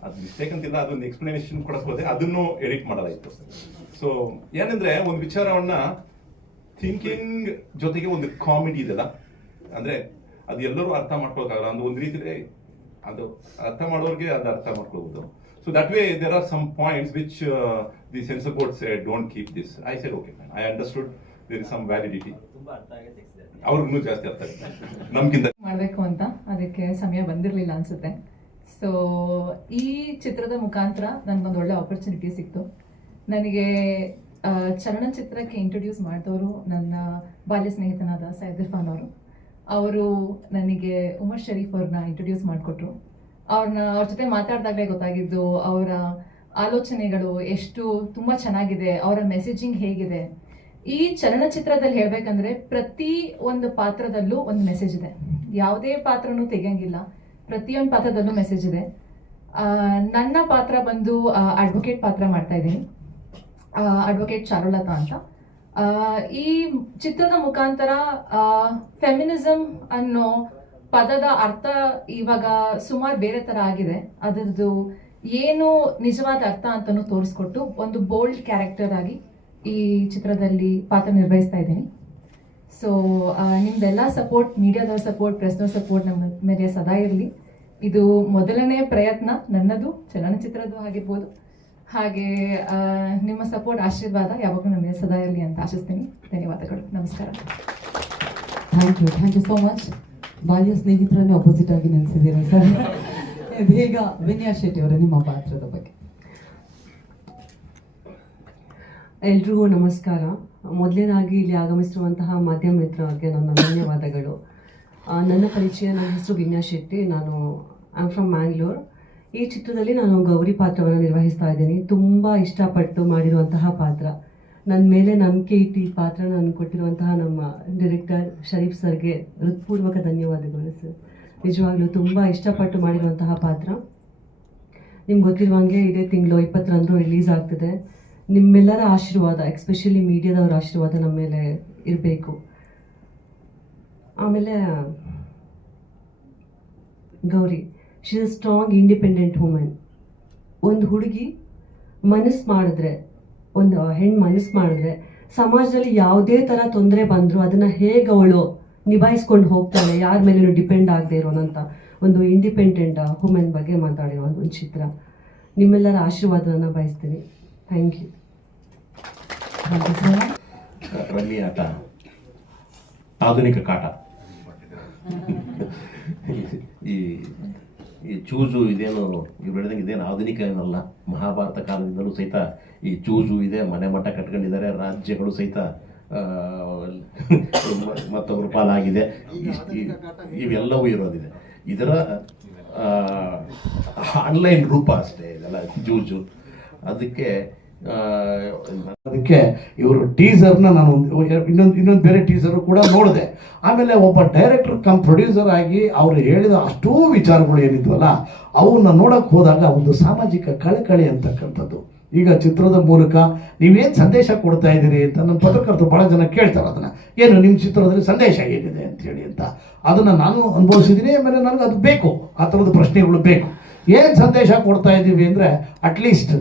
ಅದು ಮಿಸ್ಟೇಕ್ ಅಂತಿಲ್ಲ ಅದೊಂದು ಎಕ್ಸ್ಪ್ಲನೇಷನ್ ಕೊಡಕ್ ಹೋದೆ ಅದನ್ನು ಎಡಿಟ್ ಮಾಡಲಾಯಿತು. ಸೊ ಏನಂದ್ರೆ ಒಂದು ವಿಚಾರವನ್ನ ಥಿಂಕಿಂಗ್ ಜೊತೆಗೆ ಒಂದು ಕಾಮಿಡಿ ಇದೆಲ್ಲ. ಅಂದ್ರೆ ಅದು ಎಲ್ಲರೂ ಅರ್ಥ ಮಾಡ್ಕೋಕ್ಕಾಗಲ್ಲ ಒಂದು ಒಂದು ರೀತಿಲಿ ಅದು ಅರ್ಥ ಮಾಡೋರಿಗೆ ಅದು ಅರ್ಥ ಮಾಡ್ಕೋಬಹುದು so that way there are some points which the censor board say don't keep this I said okay I understood there is some validity ಅವ್ರಿಗೂ ಜಾಸ್ತಿ ಅರ್ಥ ಆಗುತ್ತೆ. ನಮ್ಗಿಂತ ಮಾಡಬೇಕು ಅಂತ. ಅದಕ್ಕೆ ಸಮಯ ಬಂದಿರಲಿಲ್ಲ ಅನ್ಸುತ್ತೆ. ಸೊ ಈ ಚಿತ್ರದ ಮುಖಾಂತರ ನನಗೊಂದು ಒಳ್ಳೆ ಆಪರ್ಚುನಿಟಿ ಸಿಕ್ತು. ನನಗೆ ಚಲನಚಿತ್ರಕ್ಕೆ ಇಂಟ್ರೊಡ್ಯೂಸ್ ಮಾಡಿದವರು ನನ್ನ ಬಾಲ್ಯ ಸ್ನೇಹಿತನಾದ ಸೈದ್ ಇರ್ಫಾನ್ ಅವರು. ಅವರು ನನಗೆ ಉಮರ್ ಶರೀಫ್ ಅವ್ರನ್ನ ಇಂಟ್ರೊಡ್ಯೂಸ್ ಮಾಡಿಕೊಟ್ರು. ಅವ್ರನ್ನ ಅವ್ರ ಜೊತೆ ಮಾತಾಡಿದಾಗಲೇ ಗೊತ್ತಾಗಿದ್ದು ಅವರ ಆಲೋಚನೆಗಳು ಎಷ್ಟು ತುಂಬ ಚೆನ್ನಾಗಿದೆ, ಅವರ ಮೆಸೇಜಿಂಗ್ ಹೇಗಿದೆ. ಈ ಚಲನಚಿತ್ರದಲ್ಲಿ ಹೇಳಬೇಕಂದ್ರೆ ಪ್ರತಿ ಒಂದು ಪಾತ್ರದಲ್ಲೂ ಒಂದು ಮೆಸೇಜ್ ಇದೆ. ಯಾವುದೇ ಪಾತ್ರನೂ ತೆಗಿಯಂಗಿಲ್ಲ. ಪ್ರತಿಯೊಂದು ಪಾತ್ರದಲ್ಲೂ ಮೆಸೇಜ್ ಇದೆ. ನನ್ನ ಪಾತ್ರ ಬಂದು ಅಡ್ವೊಕೇಟ್ ಪಾತ್ರ ಮಾಡ್ತಾ ಇದ್ದೀನಿ. ಅಡ್ವೊಕೇಟ್ ಚಾರುಲತಾ ಅಂತ. ಈ ಚಿತ್ರದ ಮುಖಾಂತರ ಫೆಮಿನಿಸಮ್ ಅನ್ನೋ ಪದದ ಅರ್ಥ ಇವಾಗ ಸುಮಾರು ಬೇರೆ ತರ ಆಗಿದೆ. ಅದರದ್ದು ಏನು ನಿಜವಾದ ಅರ್ಥ ಅಂತಲೂ ತೋರಿಸ್ಕೊಟ್ಟು ಒಂದು ಬೋಲ್ಡ್ ಕ್ಯಾರೆಕ್ಟರ್ ಆಗಿ ಈ ಚಿತ್ರದಲ್ಲಿ ಪಾತ್ರ ನಿರ್ವಹಿಸ್ತಾ ಇದ್ದೀನಿ. ಸೊ ನಿಮ್ದೆಲ್ಲ ಸಪೋರ್ಟ್ ಮೀಡಿಯಾದವ್ರ ಸಪೋರ್ಟ್ ಪ್ರೆಸ್ನವ್ರ ಸಪೋರ್ಟ್ ನಮ್ಮ ಮೇಲೆ ಸದಾ ಇರಲಿ. ಇದು ಮೊದಲನೇ ಪ್ರಯತ್ನ ನನ್ನದು, ಚಲನಚಿತ್ರದ್ದು ಆಗಿರ್ಬೋದು. ಹಾಗೆ ನಿಮ್ಮ ಸಪೋರ್ಟ್ ಆಶೀರ್ವಾದ ಯಾವಾಗಲೂ ನಮಗೆ ಸದಾ ಇರಲಿ ಅಂತ ಆಶಿಸ್ತೀನಿ. ಧನ್ಯವಾದಗಳು. ನಮಸ್ಕಾರ. Thank you thank you so much ಬಾಲ್ಯ ಸ್ನೇಹಿತರನ್ನೇ ಅಪೋಸಿಟ್ ಆಗಿ ನೆನೆಸಿದ್ದೀರಾ ಸರ್? ಬೇಗ ವಿನ್ಯಾ ಶೆಟ್ಟಿ ಅವರ ನಿಮ್ಮ ಪಾತ್ರದ ಬಗ್ಗೆ? ಎಲ್ರಿಗೂ ನಮಸ್ಕಾರ. ಮೊದಲನೇದಾಗಿ ಇಲ್ಲಿ ಆಗಮಿಸಿರುವಂತಹ ಮಾಧ್ಯಮ ಮಿತ್ರರಿಗೆ ನನ್ನ ಧನ್ಯವಾದಗಳು. ನನ್ನ ಪರಿಚಯ ನನ್ನ ಹೆಸರು ವಿನ್ಯಾ ಶೆಟ್ಟಿ. ನಾನು ಐ ಆಮ್ ಫ್ರಮ್ ಮ್ಯಾಂಗ್ಳೂರ್ ಈ ಚಿತ್ರದಲ್ಲಿ ನಾನು ಗೌರಿ ಪಾತ್ರವನ್ನು ನಿರ್ವಹಿಸ್ತಾ ಇದ್ದೀನಿ. ತುಂಬ ಇಷ್ಟಪಟ್ಟು ಮಾಡಿರುವಂತಹ ಪಾತ್ರ. ನನ್ನ ಮೇಲೆ ನಂಬಿಕೆ ಇಟ್ಟು ಈ ಪಾತ್ರ ನಾನು ಕೊಟ್ಟಿರುವಂತಹ ನಮ್ಮ ಡೈರೆಕ್ಟರ್ ಶರೀಫ್ ಸರ್ಗೆ ಹೃತ್ಪೂರ್ವಕ ಧನ್ಯವಾದಗಳು ಸರ್. ನಿಜವಾಗ್ಲೂ ತುಂಬ ಇಷ್ಟಪಟ್ಟು ಮಾಡಿರುವಂತಹ ಪಾತ್ರ. ನಿಮ್ಗೆ ಗೊತ್ತಿರುವಂಗೆ ಇದೇ ತಿಂಗಳು ಇಪ್ಪತ್ತರಂದು ರಿಲೀಸ್ ಆಗ್ತಿದೆ. ನಿಮ್ಮೆಲ್ಲರ ಆಶೀರ್ವಾದ ಎಕ್ಸ್ಪೆಷಲಿ ಮೀಡಿಯಾದವರ ಆಶೀರ್ವಾದ ನಮ್ಮ ಮೇಲೆ ಇರಬೇಕು. ಆಮೇಲೆ Gauri she is strong independent women ಒಂದು ಹುಡುಗಿ ಮನಸ್ಸು ಮಾಡಿದ್ರೆ, ಒಂದು ಹೆಣ್ಣು ಮನಸ್ಸು ಮಾಡಿದ್ರೆ, ಸಮಾಜದಲ್ಲಿ ಯಾವುದೇ ಥರ ತೊಂದರೆ ಬಂದರೂ ಅದನ್ನು ಹೇಗೆ ಅವಳು ನಿಭಾಯಿಸ್ಕೊಂಡು ಹೋಗ್ತಾಳೆ, ಯಾರ ಮೇಲೇನು ಡಿಪೆಂಡ್ ಆಗದೆ ಇರೋನಂತ ಒಂದು ಇಂಡಿಪೆಂಡೆಂಟ್ ವುಮೆನ್ ಬಗ್ಗೆ ಮಾತಾಡಿರೋ ಒಂದು ಚಿತ್ರ. ನಿಮ್ಮೆಲ್ಲರ ಆಶೀರ್ವಾದವನ್ನು ಬಯಸ್ತೀನಿ. ಥ್ಯಾಂಕ್ ಯು ಆಟ. ಆಧುನಿಕ ಕಾಟ. ಈ ಈ ಚೂಜು ಇದೇನು ಇವ್ರು ಹೇಳಿದಂಗೆ ಇದೇನು ಆಧುನಿಕ ಏನಲ್ಲ? ಮಹಾಭಾರತ ಕಾಲದಿಂದಲೂ ಸಹಿತ ಈ ಚೂಜು ಇದೆ ಮನೆ ಮಠ ಕಟ್ಕೊಂಡಿದ್ದಾರೆ ರಾಜ್ಯಗಳು ಸಹಿತ ಮತ್ತೊಬ್ಬರು ಪಾಲಾಗಿದೆ. ಇವೆಲ್ಲವೂ ಇರೋದಿದೆ. ಇದರ ಆನ್ಲೈನ್ ರೂಪ ಅಷ್ಟೇ ಇದೆಲ್ಲ ಜೂಜು ಅದಕ್ಕೆ ಅದಕ್ಕೆ ಇವರು ಟೀಸರ್ನ ನಾನು ಇನ್ನೊಂದು ಇನ್ನೊಂದು ಬೇರೆ ಟೀಸರ್ ಕೂಡ ನೋಡಿದೆ. ಆಮೇಲೆ ಒಬ್ಬ ಡೈರೆಕ್ಟರ್ ಕಮ್ ಪ್ರೊಡ್ಯೂಸರ್ ಆಗಿ ಅವರು ಹೇಳಿದ ಅಷ್ಟೂ ವಿಚಾರಗಳು ಏನಿದ್ವಲ್ಲ ಅವನ್ನ ನೋಡಕ್ಕೆ ಹೋದಾಗ ಒಂದು ಸಾಮಾಜಿಕ ಕಳಕಳಿ ಅಂತಕ್ಕಂಥದ್ದು. ಈಗ ಚಿತ್ರದ ಮೂಲಕ ನೀವೇನು ಸಂದೇಶ ಕೊಡ್ತಾ ಇದ್ದೀರಿ ಅಂತ ನನ್ನ ಪತ್ರಕರ್ತರು ಭಾಳ ಜನ ಕೇಳ್ತಾರೆ ಅದನ್ನು. ಏನು ನಿಮ್ಮ ಚಿತ್ರದಲ್ಲಿ ಸಂದೇಶ ಏನಿದೆ ಅಂತ ಹೇಳಿ ಅಂತ. ಅದನ್ನು ನಾನು ಅನುಭವಿಸಿದ್ದೀನಿ, ಆಮೇಲೆ ನನಗೆ ಅದು ಬೇಕು. ಆ ಥರದ ಪ್ರಶ್ನೆಗಳು ಬೇಕು. ಏನು ಸಂದೇಶ ಕೊಡ್ತಾ ಇದ್ದೀವಿ ಅಂದರೆ ಅಟ್ಲೀಸ್ಟ್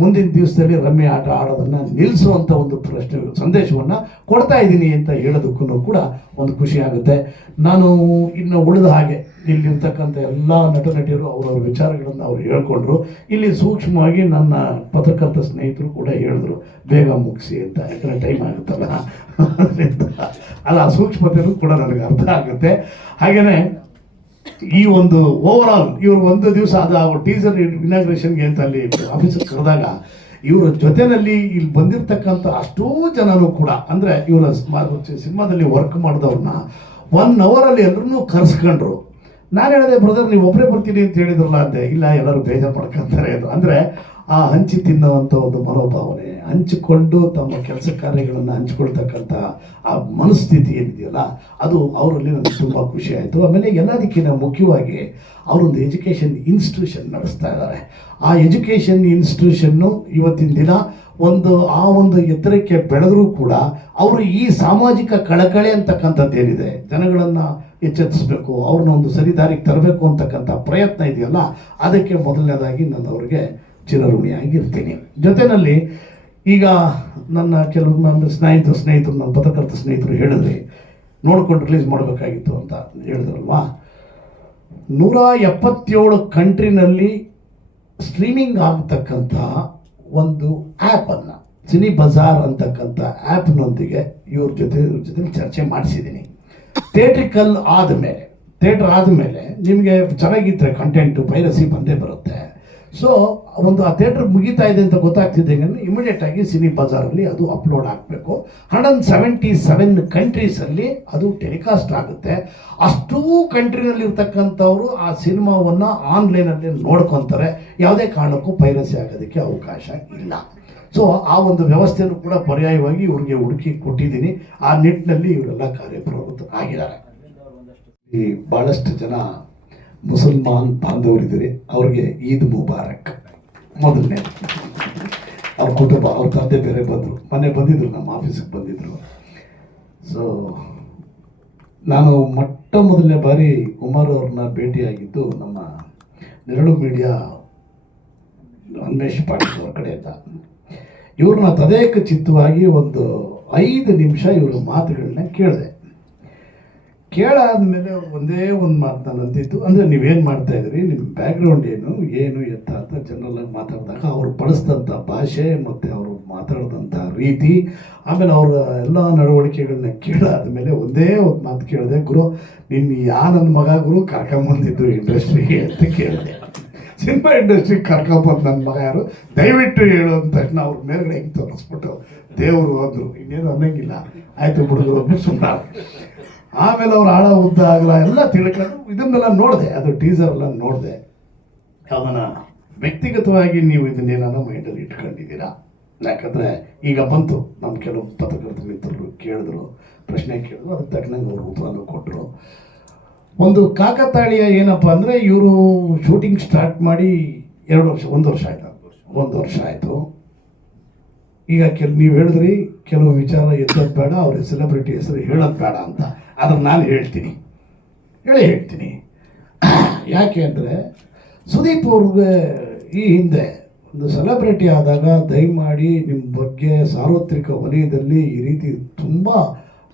ಮುಂದಿನ ದಿವಸದಲ್ಲಿ ರಮ್ಯ ಆಟ ಆಡೋದನ್ನು ನಿಲ್ಲಿಸುವಂಥ ಒಂದು ಪ್ರಶ್ನೆ, ಸಂದೇಶವನ್ನು ಕೊಡ್ತಾ ಇದ್ದೀನಿ ಅಂತ ಹೇಳೋದಕ್ಕೂ ಕೂಡ ಒಂದು ಖುಷಿ ಆಗುತ್ತೆ. ನಾನು ಇನ್ನು ಉಳಿದ ಹಾಗೆ ಇಲ್ಲಿರ್ತಕ್ಕಂಥ ಎಲ್ಲ ನಟ ನಟಿಯರು ಅವರವ್ರ ವಿಚಾರಗಳನ್ನು ಅವ್ರು ಹೇಳ್ಕೊಂಡ್ರು. ಇಲ್ಲಿ ಸೂಕ್ಷ್ಮವಾಗಿ ನನ್ನ ಪತ್ರಕರ್ತ ಸ್ನೇಹಿತರು ಕೂಡ ಹೇಳಿದ್ರು, ಬೇಗ ಮುಗಿಸಿ ಅಂತ. ಯಾಕಂದರೆ ಟೈಮ್ ಆಗುತ್ತಲ್ಲ. ಅಲ್ಲ ಆ ಸೂಕ್ಷ್ಮತೆಯೂ ಕೂಡ ನನಗೆ ಅರ್ಥ ಆಗುತ್ತೆ. ಹಾಗೆಯೇ ಈ ಒಂದು ಓವರ್ ಆಲ್ ಇವರು ಒಂದು ದಿವಸ ಅದು ಟೀಸರ್ ಇನಾಗ್ರೇಷನ್ಗೆ ಅಂತ ಅಲ್ಲಿ ಆಫೀಸರ್ ಕರೆದಾಗ, ಇವರ ಜೊತೆಯಲ್ಲಿ ಇಲ್ಲಿ ಬಂದಿರತಕ್ಕಂಥ ಅಷ್ಟೋ ಜನರು ಕೂಡ, ಅಂದರೆ ಇವರ ಸಿನಿಮಾದಲ್ಲಿ ವರ್ಕ್ ಮಾಡಿದವ್ರನ್ನ ಒನ್ ಅವರಲ್ಲಿ ಎಲ್ಲರನ್ನೂ ಕರೆಸ್ಕೊಂಡ್ರು. ನಾನು ಹೇಳಿದೆ ಬ್ರದರ್ ನೀವು ಒಬ್ಬರೇ ಬರ್ತೀನಿ ಅಂತ ಹೇಳಿದ್ರಲ್ಲ ಅಂದೆ ಇಲ್ಲ, ಎಲ್ಲರೂ ಬೇಜಾರು ಪಡ್ಕೊಂತಾರೆ ಅದು ಅಂದರೆ ಆ ಹಂಚಿ ತಿನ್ನುವಂಥ ಒಂದು ಮನೋಭಾವನೆ, ಹಂಚಿಕೊಂಡು ತಮ್ಮ ಕೆಲಸ ಕಾರ್ಯಗಳನ್ನು ಹಂಚಿಕೊಳ್ತಕ್ಕಂಥ ಆ ಮನಸ್ಥಿತಿ ಏನಿದೆಯಲ್ಲ, ಅದು ಅವರಲ್ಲಿ ನನಗೆ ತುಂಬ ಖುಷಿ ಆಯಿತು. ಆಮೇಲೆ ಎಲ್ಲದಕ್ಕಿಂತ ಮುಖ್ಯವಾಗಿ ಅವರೊಂದು ಎಜುಕೇಷನ್ ಇನ್ಸ್ಟಿಟ್ಯೂಷನ್ ನಡೆಸ್ತಾ ಇದ್ದಾರೆ. ಆ ಎಜುಕೇಷನ್ ಇನ್ಸ್ಟಿಟ್ಯೂಷನ್ನು ಇವತ್ತಿನ ದಿನ ಒಂದು, ಆ ಒಂದು ಎತ್ತರಕ್ಕೆ ಬೆಳೆದರೂ ಕೂಡ ಅವರು ಈ ಸಾಮಾಜಿಕ ಕಳಕಳಿ ಅಂತಕ್ಕಂಥದ್ದು ಏನಿದೆ, ಜನಗಳನ್ನು ಎಚ್ಚೆತ್ತಿಸ್ಬೇಕು, ಅವ್ರನ್ನ ಒಂದು ಸರಿದಾರಿಗೆ ತರಬೇಕು ಅಂತಕ್ಕಂಥ ಪ್ರಯತ್ನ ಇದೆಯಲ್ಲ, ಅದಕ್ಕೆ ಮೊದಲನೇದಾಗಿ ನಾನು ಅವ್ರಿಗೆ ಚಿರಋಣಿಯಾಗಿರ್ತೀನಿ. ಜೊತೆಯಲ್ಲಿ ಈಗ ನನ್ನ ಕೆಲವು ನನ್ನ ಸ್ನೇಹಿತರು ಸ್ನೇಹಿತರು ನನ್ನ ಪತ್ರಕರ್ತ ಸ್ನೇಹಿತರು ಹೇಳಿದ್ರಿ, ನೋಡ್ಕೊಂಡು ರಿಲೀಸ್ ಮಾಡಬೇಕಾಗಿತ್ತು ಅಂತ ಹೇಳಿದ್ರಲ್ವಾ? ನೂರ ಎಪ್ಪತ್ತೇಳು ಕಂಟ್ರಿನಲ್ಲಿ ಸ್ಟ್ರೀಮಿಂಗ್ ಆಗ್ತಕ್ಕಂಥ ಒಂದು ಆ್ಯಪನ್ನು ಸಿನಿ ಬಜಾರ್ ಅಂತಕ್ಕಂಥ ಆ್ಯಪ್ನೊಂದಿಗೆ ಇವ್ರ ಜೊತೆ ಇವ್ರ ಜೊತೆ ಚರ್ಚೆ ಮಾಡಿಸಿದ್ದೀನಿ. ಥಿಯೇಟ್ರಿಕಲ್ ಆದಮೇಲೆ ಥಿಯೇಟ್ರ್ ಆದಮೇಲೆ ನಿಮಗೆ ಚೆನ್ನಾಗಿದ್ದರೆ ಕಂಟೆಂಟು ಪೈರಸಿ ಬಂದೇ ಬರುತ್ತೆ. ಸೊ ಒಂದು ಆ ಥಿಯೇಟರ್ ಮುಗಿತಾ ಇದೆ ಅಂತ ಗೊತ್ತಾಗ್ತಿದ್ದೆ ಇಮಿಡಿಯೇಟ್ ಆಗಿ ಸಿನಿ ಬಜಾರಲ್ಲಿ ಅದು ಅಪ್ಲೋಡ್ ಆಗಬೇಕು. ಹಂಡ್ರೆಡ್ ಸೆವೆಂಟಿ ಸೆವೆನ್ ಕಂಟ್ರೀಸಲ್ಲಿ ಅದು ಟೆಲಿಕಾಸ್ಟ್ ಆಗುತ್ತೆ. ಅಷ್ಟೂ ಕಂಟ್ರಿನಲ್ಲಿ ಇರ್ತಕ್ಕಂಥವ್ರು ಆ ಸಿನಿಮಾವನ್ನು ಆನ್ಲೈನಲ್ಲಿ ನೋಡ್ಕೊತಾರೆ. ಯಾವುದೇ ಕಾರಣಕ್ಕೂ ಪೈರಸಿ ಆಗೋದಕ್ಕೆ ಅವಕಾಶ ಇಲ್ಲ. ಸೊ ಆ ಒಂದು ವ್ಯವಸ್ಥೆಯನ್ನು ಕೂಡ ಪರ್ಯಾಯವಾಗಿ ಇವ್ರಿಗೆ ಹುಡುಕಿ ಕೊಟ್ಟಿದ್ದೀನಿ. ಆ ನಿಟ್ಟಿನಲ್ಲಿ ಇವರೆಲ್ಲ ಕಾರ್ಯಪ್ರವೃತ್ತರಾಗಿದ್ದಾರೆ ಈ ಭಾಳಷ್ಟು ಜನ ಮುಸಲ್ಮಾನ್ ಬಾಂಧವರಿದ್ದಾರೆ. ಅವ್ರಿಗೆ ಈದ್ ಮುಬಾರಕ್. ಮೊದಲನೇ ಅವ್ರ ಕುಟುಂಬ, ಅವ್ರ ತಂದೆ ಬೇರೆ ಬಂದರು. ಮನೆ ಬಂದಿದ್ರು, ನಮ್ಮ ಆಫೀಸಿಗೆ ಬಂದಿದ್ರು. ಸೊ ನಾನು ಮೊಟ್ಟ ಮೊದಲನೇ ಬಾರಿ ಕುಮಾರ್ ಅವ್ರನ್ನ ಭೇಟಿಯಾಗಿದ್ದು ನಮ್ಮ ನೆರಳು ಮೀಡಿಯಾ ಅನ್ವೇಷ್ ಪಾಟೀಲ್ ಅವ್ರ ಕಡೆಯಿಂದ ಇವ್ರನ್ನ ತದೇಕ ಚಿತ್ತವಾಗಿ ಒಂದು ಐದು ನಿಮಿಷ ಇವ್ರ ಮಾತುಗಳನ್ನ ಕೇಳಿದೆ. ಕೇಳಾದ್ಮೇಲೆ ಒಂದೇ ಒಂದು ಮಾತು ನಾನು ಅಂದರೆ ನೀವೇನು ಮಾಡ್ತಾ ಇದ್ರಿ ನಿಮ್ಮ ಬ್ಯಾಕ್ಗ್ರೌಂಡ್ ಏನು? ಏನು ಎತ್ತ ಅಂತ ಜನರಲ್ ಆಗಿ ಮಾತಾಡಿದಾಗ ಅವ್ರು ಬಳಸಿದಂಥ ಭಾಷೆ ಮತ್ತು ಅವರು ಮಾತಾಡಿದಂಥ ರೀತಿ, ಆಮೇಲೆ ಅವರ ಎಲ್ಲ ನಡವಳಿಕೆಗಳನ್ನ ಕೇಳಾದ್ಮೇಲೆ ಒಂದೇ ಒಂದು ಮಾತು ಕೇಳಿದೆ, ಗುರು ನಿನ್ನ ಯಾ ನನ್ನ ಮಗ ಗುರು ಕರ್ಕೊಂಬಂದಿದ್ದು ಇಂಡಸ್ಟ್ರಿಗೆ ಅಂತ ಕೇಳಿದೆ. ಸಿನಿಮಾ ಇಂಡಸ್ಟ್ರಿಗೆ ಕರ್ಕೊಂಬಂದು ನನ್ನ ಮಗ ಯಾರು? ದಯವಿಟ್ಟು ಹೇಳು ಅಂತ ಅವ್ರ ಮೇಲ್ಗಡೆ ಹೆಂಗೆ ತೋರಿಸ್ಬಿಟ್ಟು ದೇವರು ಅಂದರು. ಇನ್ನೇನು ಅನ್ನಂಗಿಲ್ಲ. ಆಯಿತು ಅಂದ್ಬಿಟ್ಟು ಸುಮ್ಮನೆ ಆಮೇಲೆ ಅವ್ರು ಆಳ ಉದ್ದ ಆಗಲ್ಲ, ಎಲ್ಲ ತಿಳ್ಕೊಂಡು ಇದನ್ನೆಲ್ಲ ನೋಡಿದೆ, ಅದು ಟೀಸರ್ ಎಲ್ಲ ನೋಡಿದೆ. ಅದನ್ನು ವ್ಯಕ್ತಿಗತವಾಗಿ ನೀವು ಇದನ್ನೇನಾದ್ರು ಮೈಂಡಲ್ಲಿ ಇಟ್ಕೊಂಡಿದ್ದೀರಾ? ಯಾಕಂದರೆ ಈಗ ಬಂತು ನಮ್ಮ ಕೆಲವು ಪತ್ರಕರ್ತ ಮಿತ್ರರು ಕೇಳಿದ್ರು, ಪ್ರಶ್ನೆ ಕೇಳಿದ್ರು, ಅದಕ್ಕೆ ತಕ್ಕನಂಗೆ ಅವರು ಉತ್ತರನೂ ಕೊಟ್ಟರು ಒಂದು ಕಾಕತಾಳೀಯ ಏನಪ್ಪ ಅಂದರೆ, ಇವರು ಶೂಟಿಂಗ್ ಸ್ಟಾರ್ಟ್ ಮಾಡಿ ಎರಡು ವರ್ಷ, ಒಂದು ವರ್ಷ ಆಯಿತು. ಒಂದು ವರ್ಷ ಆಯಿತು. ಈಗ ಕೆಲ, ನೀವು ಹೇಳಿದ್ರಿ, ಕೆಲವು ವಿಚಾರ ಎತ್ತೋದು ಬೇಡ ಅವ್ರಿಗೆ ಸೆಲೆಬ್ರಿಟಿ ಹೆಸರು ಹೇಳೋದು ಬೇಡ ಅಂತ. ಆದ್ರೆ ನಾನು ಹೇಳ್ತೀನಿ. ಹೇಳಿ ಹೇಳ್ತೀನಿ. ಯಾಕೆ ಅಂದರೆ ಸುದೀಪ್ ಅವ್ರಿಗೆ ಈ ಹಿಂದೆ ಒಂದು ಸೆಲೆಬ್ರಿಟಿ ಆದಾಗ ದಯಮಾಡಿ ನಿಮ್ಮ ಬಗ್ಗೆ ಸಾರ್ವತ್ರಿಕ ವಲಯದಲ್ಲಿ ಈ ರೀತಿ ತುಂಬ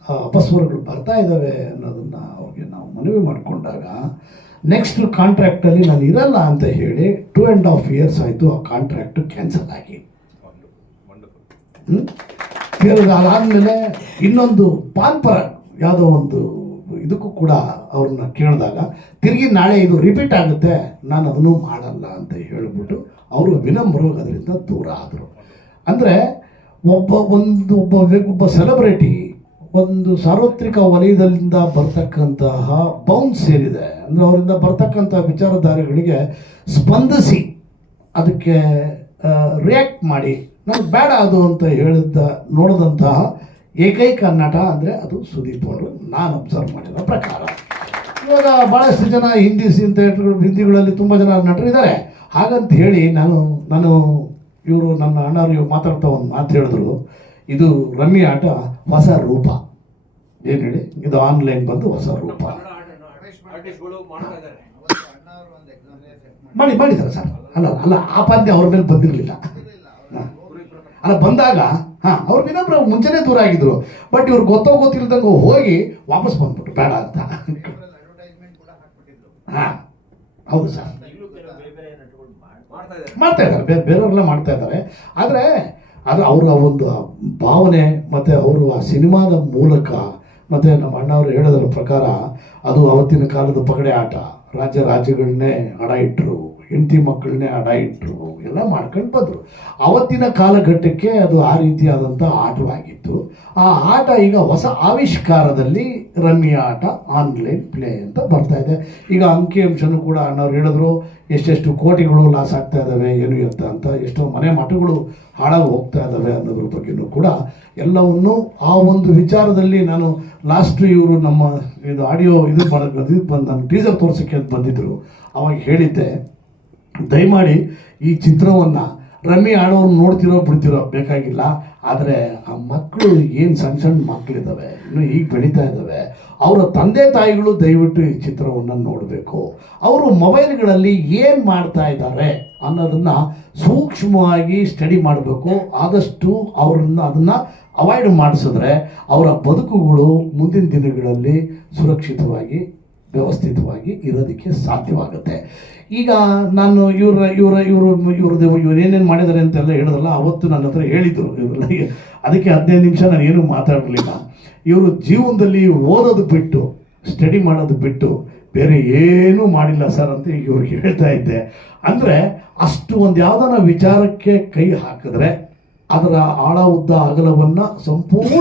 ಅಪಸ್ವರಗಳು ಬರ್ತಾ ಇದ್ದಾವೆ ಅನ್ನೋದನ್ನು ಅವ್ರಿಗೆ ನಾವು ಮನವಿ ಮಾಡಿಕೊಂಡಾಗ ನೆಕ್ಸ್ಟ್ ಕಾಂಟ್ರ್ಯಾಕ್ಟಲ್ಲಿ ನಾನು ಇರಲ್ಲ ಅಂತ ಹೇಳಿ ಟೂ ಆ್ಯಂಡ್ ಹಾಫ್ ಇಯರ್ಸ್ ಆಯಿತು ಆ ಕಾಂಟ್ರಾಕ್ಟ್ ಕ್ಯಾನ್ಸಲ್ ಆಗಿ. ಅದಾದ್ಮೇಲೆ ಇನ್ನೊಂದು ಪಾನ್ಪರ ಯಾವುದೋ ಒಂದು ಇದಕ್ಕೂ ಕೂಡ ಅವ್ರನ್ನ ಕೇಳಿದಾಗ, ತಿರುಗಿ ನಾಳೆ ಇದು ರಿಪೀಟ್ ಆಗುತ್ತೆ, ನಾನು ಅದನ್ನು ಮಾಡಲ್ಲ ಅಂತ ಹೇಳಿಬಿಟ್ಟು ಅವರು ವಿನಮ್ರವಾಗಿ ಅದರಿಂದ ದೂರ ಆದರು. ಅಂದರೆ ಒಬ್ಬ ಒಂದು ಒಬ್ಬ ಒಬ್ಬ ಸೆಲೆಬ್ರಿಟಿ ಒಂದು ಸಾರ್ವತ್ರಿಕ ವಲಯದಿಂದ ಬರ್ತಕ್ಕಂತಹ ಬೌನ್ಸ್ ಏನಿದೆ, ಅಂದರೆ ಅವರಿಂದ ಬರ್ತಕ್ಕಂಥ ವಿಚಾರಧಾರೆಗಳಿಗೆ ಸ್ಪಂದಿಸಿ ಅದಕ್ಕೆ ರಿಯಾಕ್ಟ್ ಮಾಡಿ ನನಗೆ ಬೇಡ ಅದು ಅಂತ ಹೇಳಿದ್ದ, ನೋಡಿದಂತಹ ಏಕೈಕ ನಟ ಅಂದರೆ ಅದು ಸುದೀಪ್ ಅವರು. ನಾನು ಅಬ್ಸರ್ವ್ ಮಾಡಿದ ಪ್ರಕಾರ. ಇವಾಗ ಭಾಳಷ್ಟು ಜನ ಹಿಂದಿ ಸಿನ್ ಥಿಯೇಟ್ರ್ಗಳು ಹಿಂದಿಗಳಲ್ಲಿ ತುಂಬ ಜನ ನಟರಿದ್ದಾರೆ. ಹಾಗಂತ ಹೇಳಿ ನಾನು ನಾನು ಇವರು ನನ್ನ ಅಣ್ಣವ್ರು ಇವ್ರು ಮಾತಾಡ್ತಾ ಒಂದು ಮಾತು ಹೇಳಿದ್ರು. ಇದು ರಮ್ಮಿ ಆಟ ಹೊಸ ರೂಪ. ಏನು ಹೇಳಿ? ಇದು ಆನ್ಲೈನ್ ಬಂದು ಹೊಸ ರೂಪ. ಮಾಡಿ ಮಾಡಿದ್ದಾರೆ ಸರ್. ಅಲ್ಲ ಅಲ್ಲ, ಆ ಪಾದ್ಯ ಅವ್ರ ಮೇಲೆ ಬಂದಿರಲಿಲ್ಲ. ಅಲ್ಲ, ಬಂದಾಗ ಹಾ, ಅವ್ರು ಇನ್ನೊಬ್ರು ಮುಂಚೆನೇ ದೂರ ಆಗಿದ್ರು. ಬಟ್ ಇವ್ರು ಗೊತ್ತೋ ಗೊತ್ತಿಲ್ದಂಗೆ ಹೋಗಿ ವಾಪಸ್ ಬಂದ್ಬಿಟ್ರು. ಬೇಡ ಅಂತ. ಹಾ, ಹೌದು ಸರ್. ಮಾಡ್ತಾ ಇದ್ದಾರೆ. ಬೇರೆ ಬೇರೆಯವರೆಲ್ಲ ಮಾಡ್ತಾ ಇದ್ದಾರೆ. ಆದರೆ ಅದು ಅವರ ಒಂದು ಭಾವನೆ ಮತ್ತು ಅವರು ಆ ಸಿನಿಮಾದ ಮೂಲಕ ಮತ್ತು ನಮ್ಮ ಅಣ್ಣವರು ಹೇಳೋದ್ರ ಪ್ರಕಾರ ಅದು ಅವತ್ತಿನ ಕಾಲದ ಪಗಡೆ ಆಟ. ರಾಜ್ಯ ರಾಜ್ಯಗಳನ್ನೇ ಅಡ ಇಟ್ಟರು ಹೆಂಡತಿ ಮಕ್ಕಳನ್ನೇ ಅಡ ಇಟ್ಟರು ಎಲ್ಲ ಮಾಡ್ಕೊಂಡು ಬಂದರು. ಅವತ್ತಿನ ಕಾಲಘಟ್ಟಕ್ಕೆ ಅದು ಆ ರೀತಿಯಾದಂಥ ಆಟವಾಗಿತ್ತು ಆ ಆಟ ಈಗ ಹೊಸ ಆವಿಷ್ಕಾರದಲ್ಲಿ ರಮ್ಮಿ ಆಟ, ಆನ್ಲೈನ್ ಪ್ಲೇ ಅಂತ ಬರ್ತಾ ಇದೆ. ಈಗ ಅಂಕಿಅಂಶನೂ ಕೂಡ ಅಣ್ಣವ್ರು ಹೇಳಿದ್ರು, ಎಷ್ಟೆಷ್ಟು ಕೋಟಿಗಳು ಲಾಸ್ ಆಗ್ತಾ ಇದ್ದಾವೆ ಏನು ಎತ್ತ ಅಂತ, ಎಷ್ಟೋ ಮನೆ ಮಠಗಳು ಹಾಳಾಗಿ ಹೋಗ್ತಾ ಇದ್ದಾವೆ ಅನ್ನೋದ್ರ ಬಗ್ಗೆಯೂ ಕೂಡ ಎಲ್ಲವನ್ನು ಆ ಒಂದು ವಿಚಾರದಲ್ಲಿ ನಾನು ಲಾಸ್ಟ್ ಇವರು ನಮ್ಮ ಇದು ಆಡಿಯೋ ಇದು ಮಾಡೋದು ಬಂದು, ನಾನು ಟೀಸರ್ ತೋರ್ಸೋಕ್ಕೆ ಅಂತ ಬಂದಿದ್ದರು ಅವಾಗ ಹೇಳಿದ್ದೆ ದಯಮಾಡಿ ಈ ಚಿತ್ರವನ್ನು ರಮ್ಮಿ ಆಡೋರು ನೋಡ್ತಿರೋ ಬಿಡ್ತಿರೋ ಬೇಕಾಗಿಲ್ಲ. ಆದರೆ ಆ ಮಕ್ಕಳು ಏನು ಸಣ್ಣ ಸಣ್ಣ ಮಕ್ಕಳಿದ್ದಾವೆ ಇನ್ನು ಈಗ ಬೆಳೀತಾ ಇದ್ದಾವೆ ಅವರ ತಂದೆ ತಾಯಿಗಳು ದಯವಿಟ್ಟು ಈ ಚಿತ್ರವನ್ನು ನೋಡಬೇಕು. ಅವರು ಮೊಬೈಲ್ಗಳಲ್ಲಿ ಏನು ಮಾಡ್ತಾ ಇದ್ದಾರೆ ಅನ್ನೋದನ್ನು ಸೂಕ್ಷ್ಮವಾಗಿ ಸ್ಟಡಿ ಮಾಡಬೇಕು. ಆದಷ್ಟು ಅವರನ್ನು ಅದನ್ನು ಅವಾಯ್ಡ್ ಮಾಡಿಸಿದ್ರೆ ಅವರ ಬದುಕುಗಳು ಮುಂದಿನ ದಿನಗಳಲ್ಲಿ ಸುರಕ್ಷಿತವಾಗಿ, ವ್ಯವಸ್ಥಿತವಾಗಿ ಇರೋದಕ್ಕೆ ಸಾಧ್ಯವಾಗುತ್ತೆ. ಈಗ ನಾನು ಇವರ ಇವರ, ಇವರು ಇವ್ರದ್ದು ಇವ್ರು ಏನೇನು ಮಾಡಿದ್ದಾರೆ ಅಂತೆಲ್ಲ ಹೇಳಿದ್ರಲ್ಲ, ಅವತ್ತು ನನ್ನ ಹತ್ರ ಹೇಳಿದರು ಇವರೆಲ್ಲ ಅದಕ್ಕೆ ಹದಿನೈದು ನಿಮಿಷ ನಾನು ಏನೂ ಮಾತಾಡಲಿಲ್ಲ. ಇವರು ಜೀವನದಲ್ಲಿ ಓದೋದು ಬಿಟ್ಟು ಸ್ಟಡಿ ಮಾಡೋದು ಬಿಟ್ಟು, ಬೇರೆ ಏನೂ ಮಾಡಿಲ್ಲ ಸರ್ ಅಂತ ಈಗ ಇವ್ರಿಗೆ ಹೇಳ್ತಾ ಇದ್ದೆ. ಅಂದರೆ ಅಷ್ಟು ಒಂದು ಯಾವ್ದಾನ ವಿಚಾರಕ್ಕೆ ಕೈ ಹಾಕಿದ್ರೆ, ಅದರ ಆಳ ಉದ್ದ ಅಗಲವನ್ನು ಸಂಪೂರ್ಣ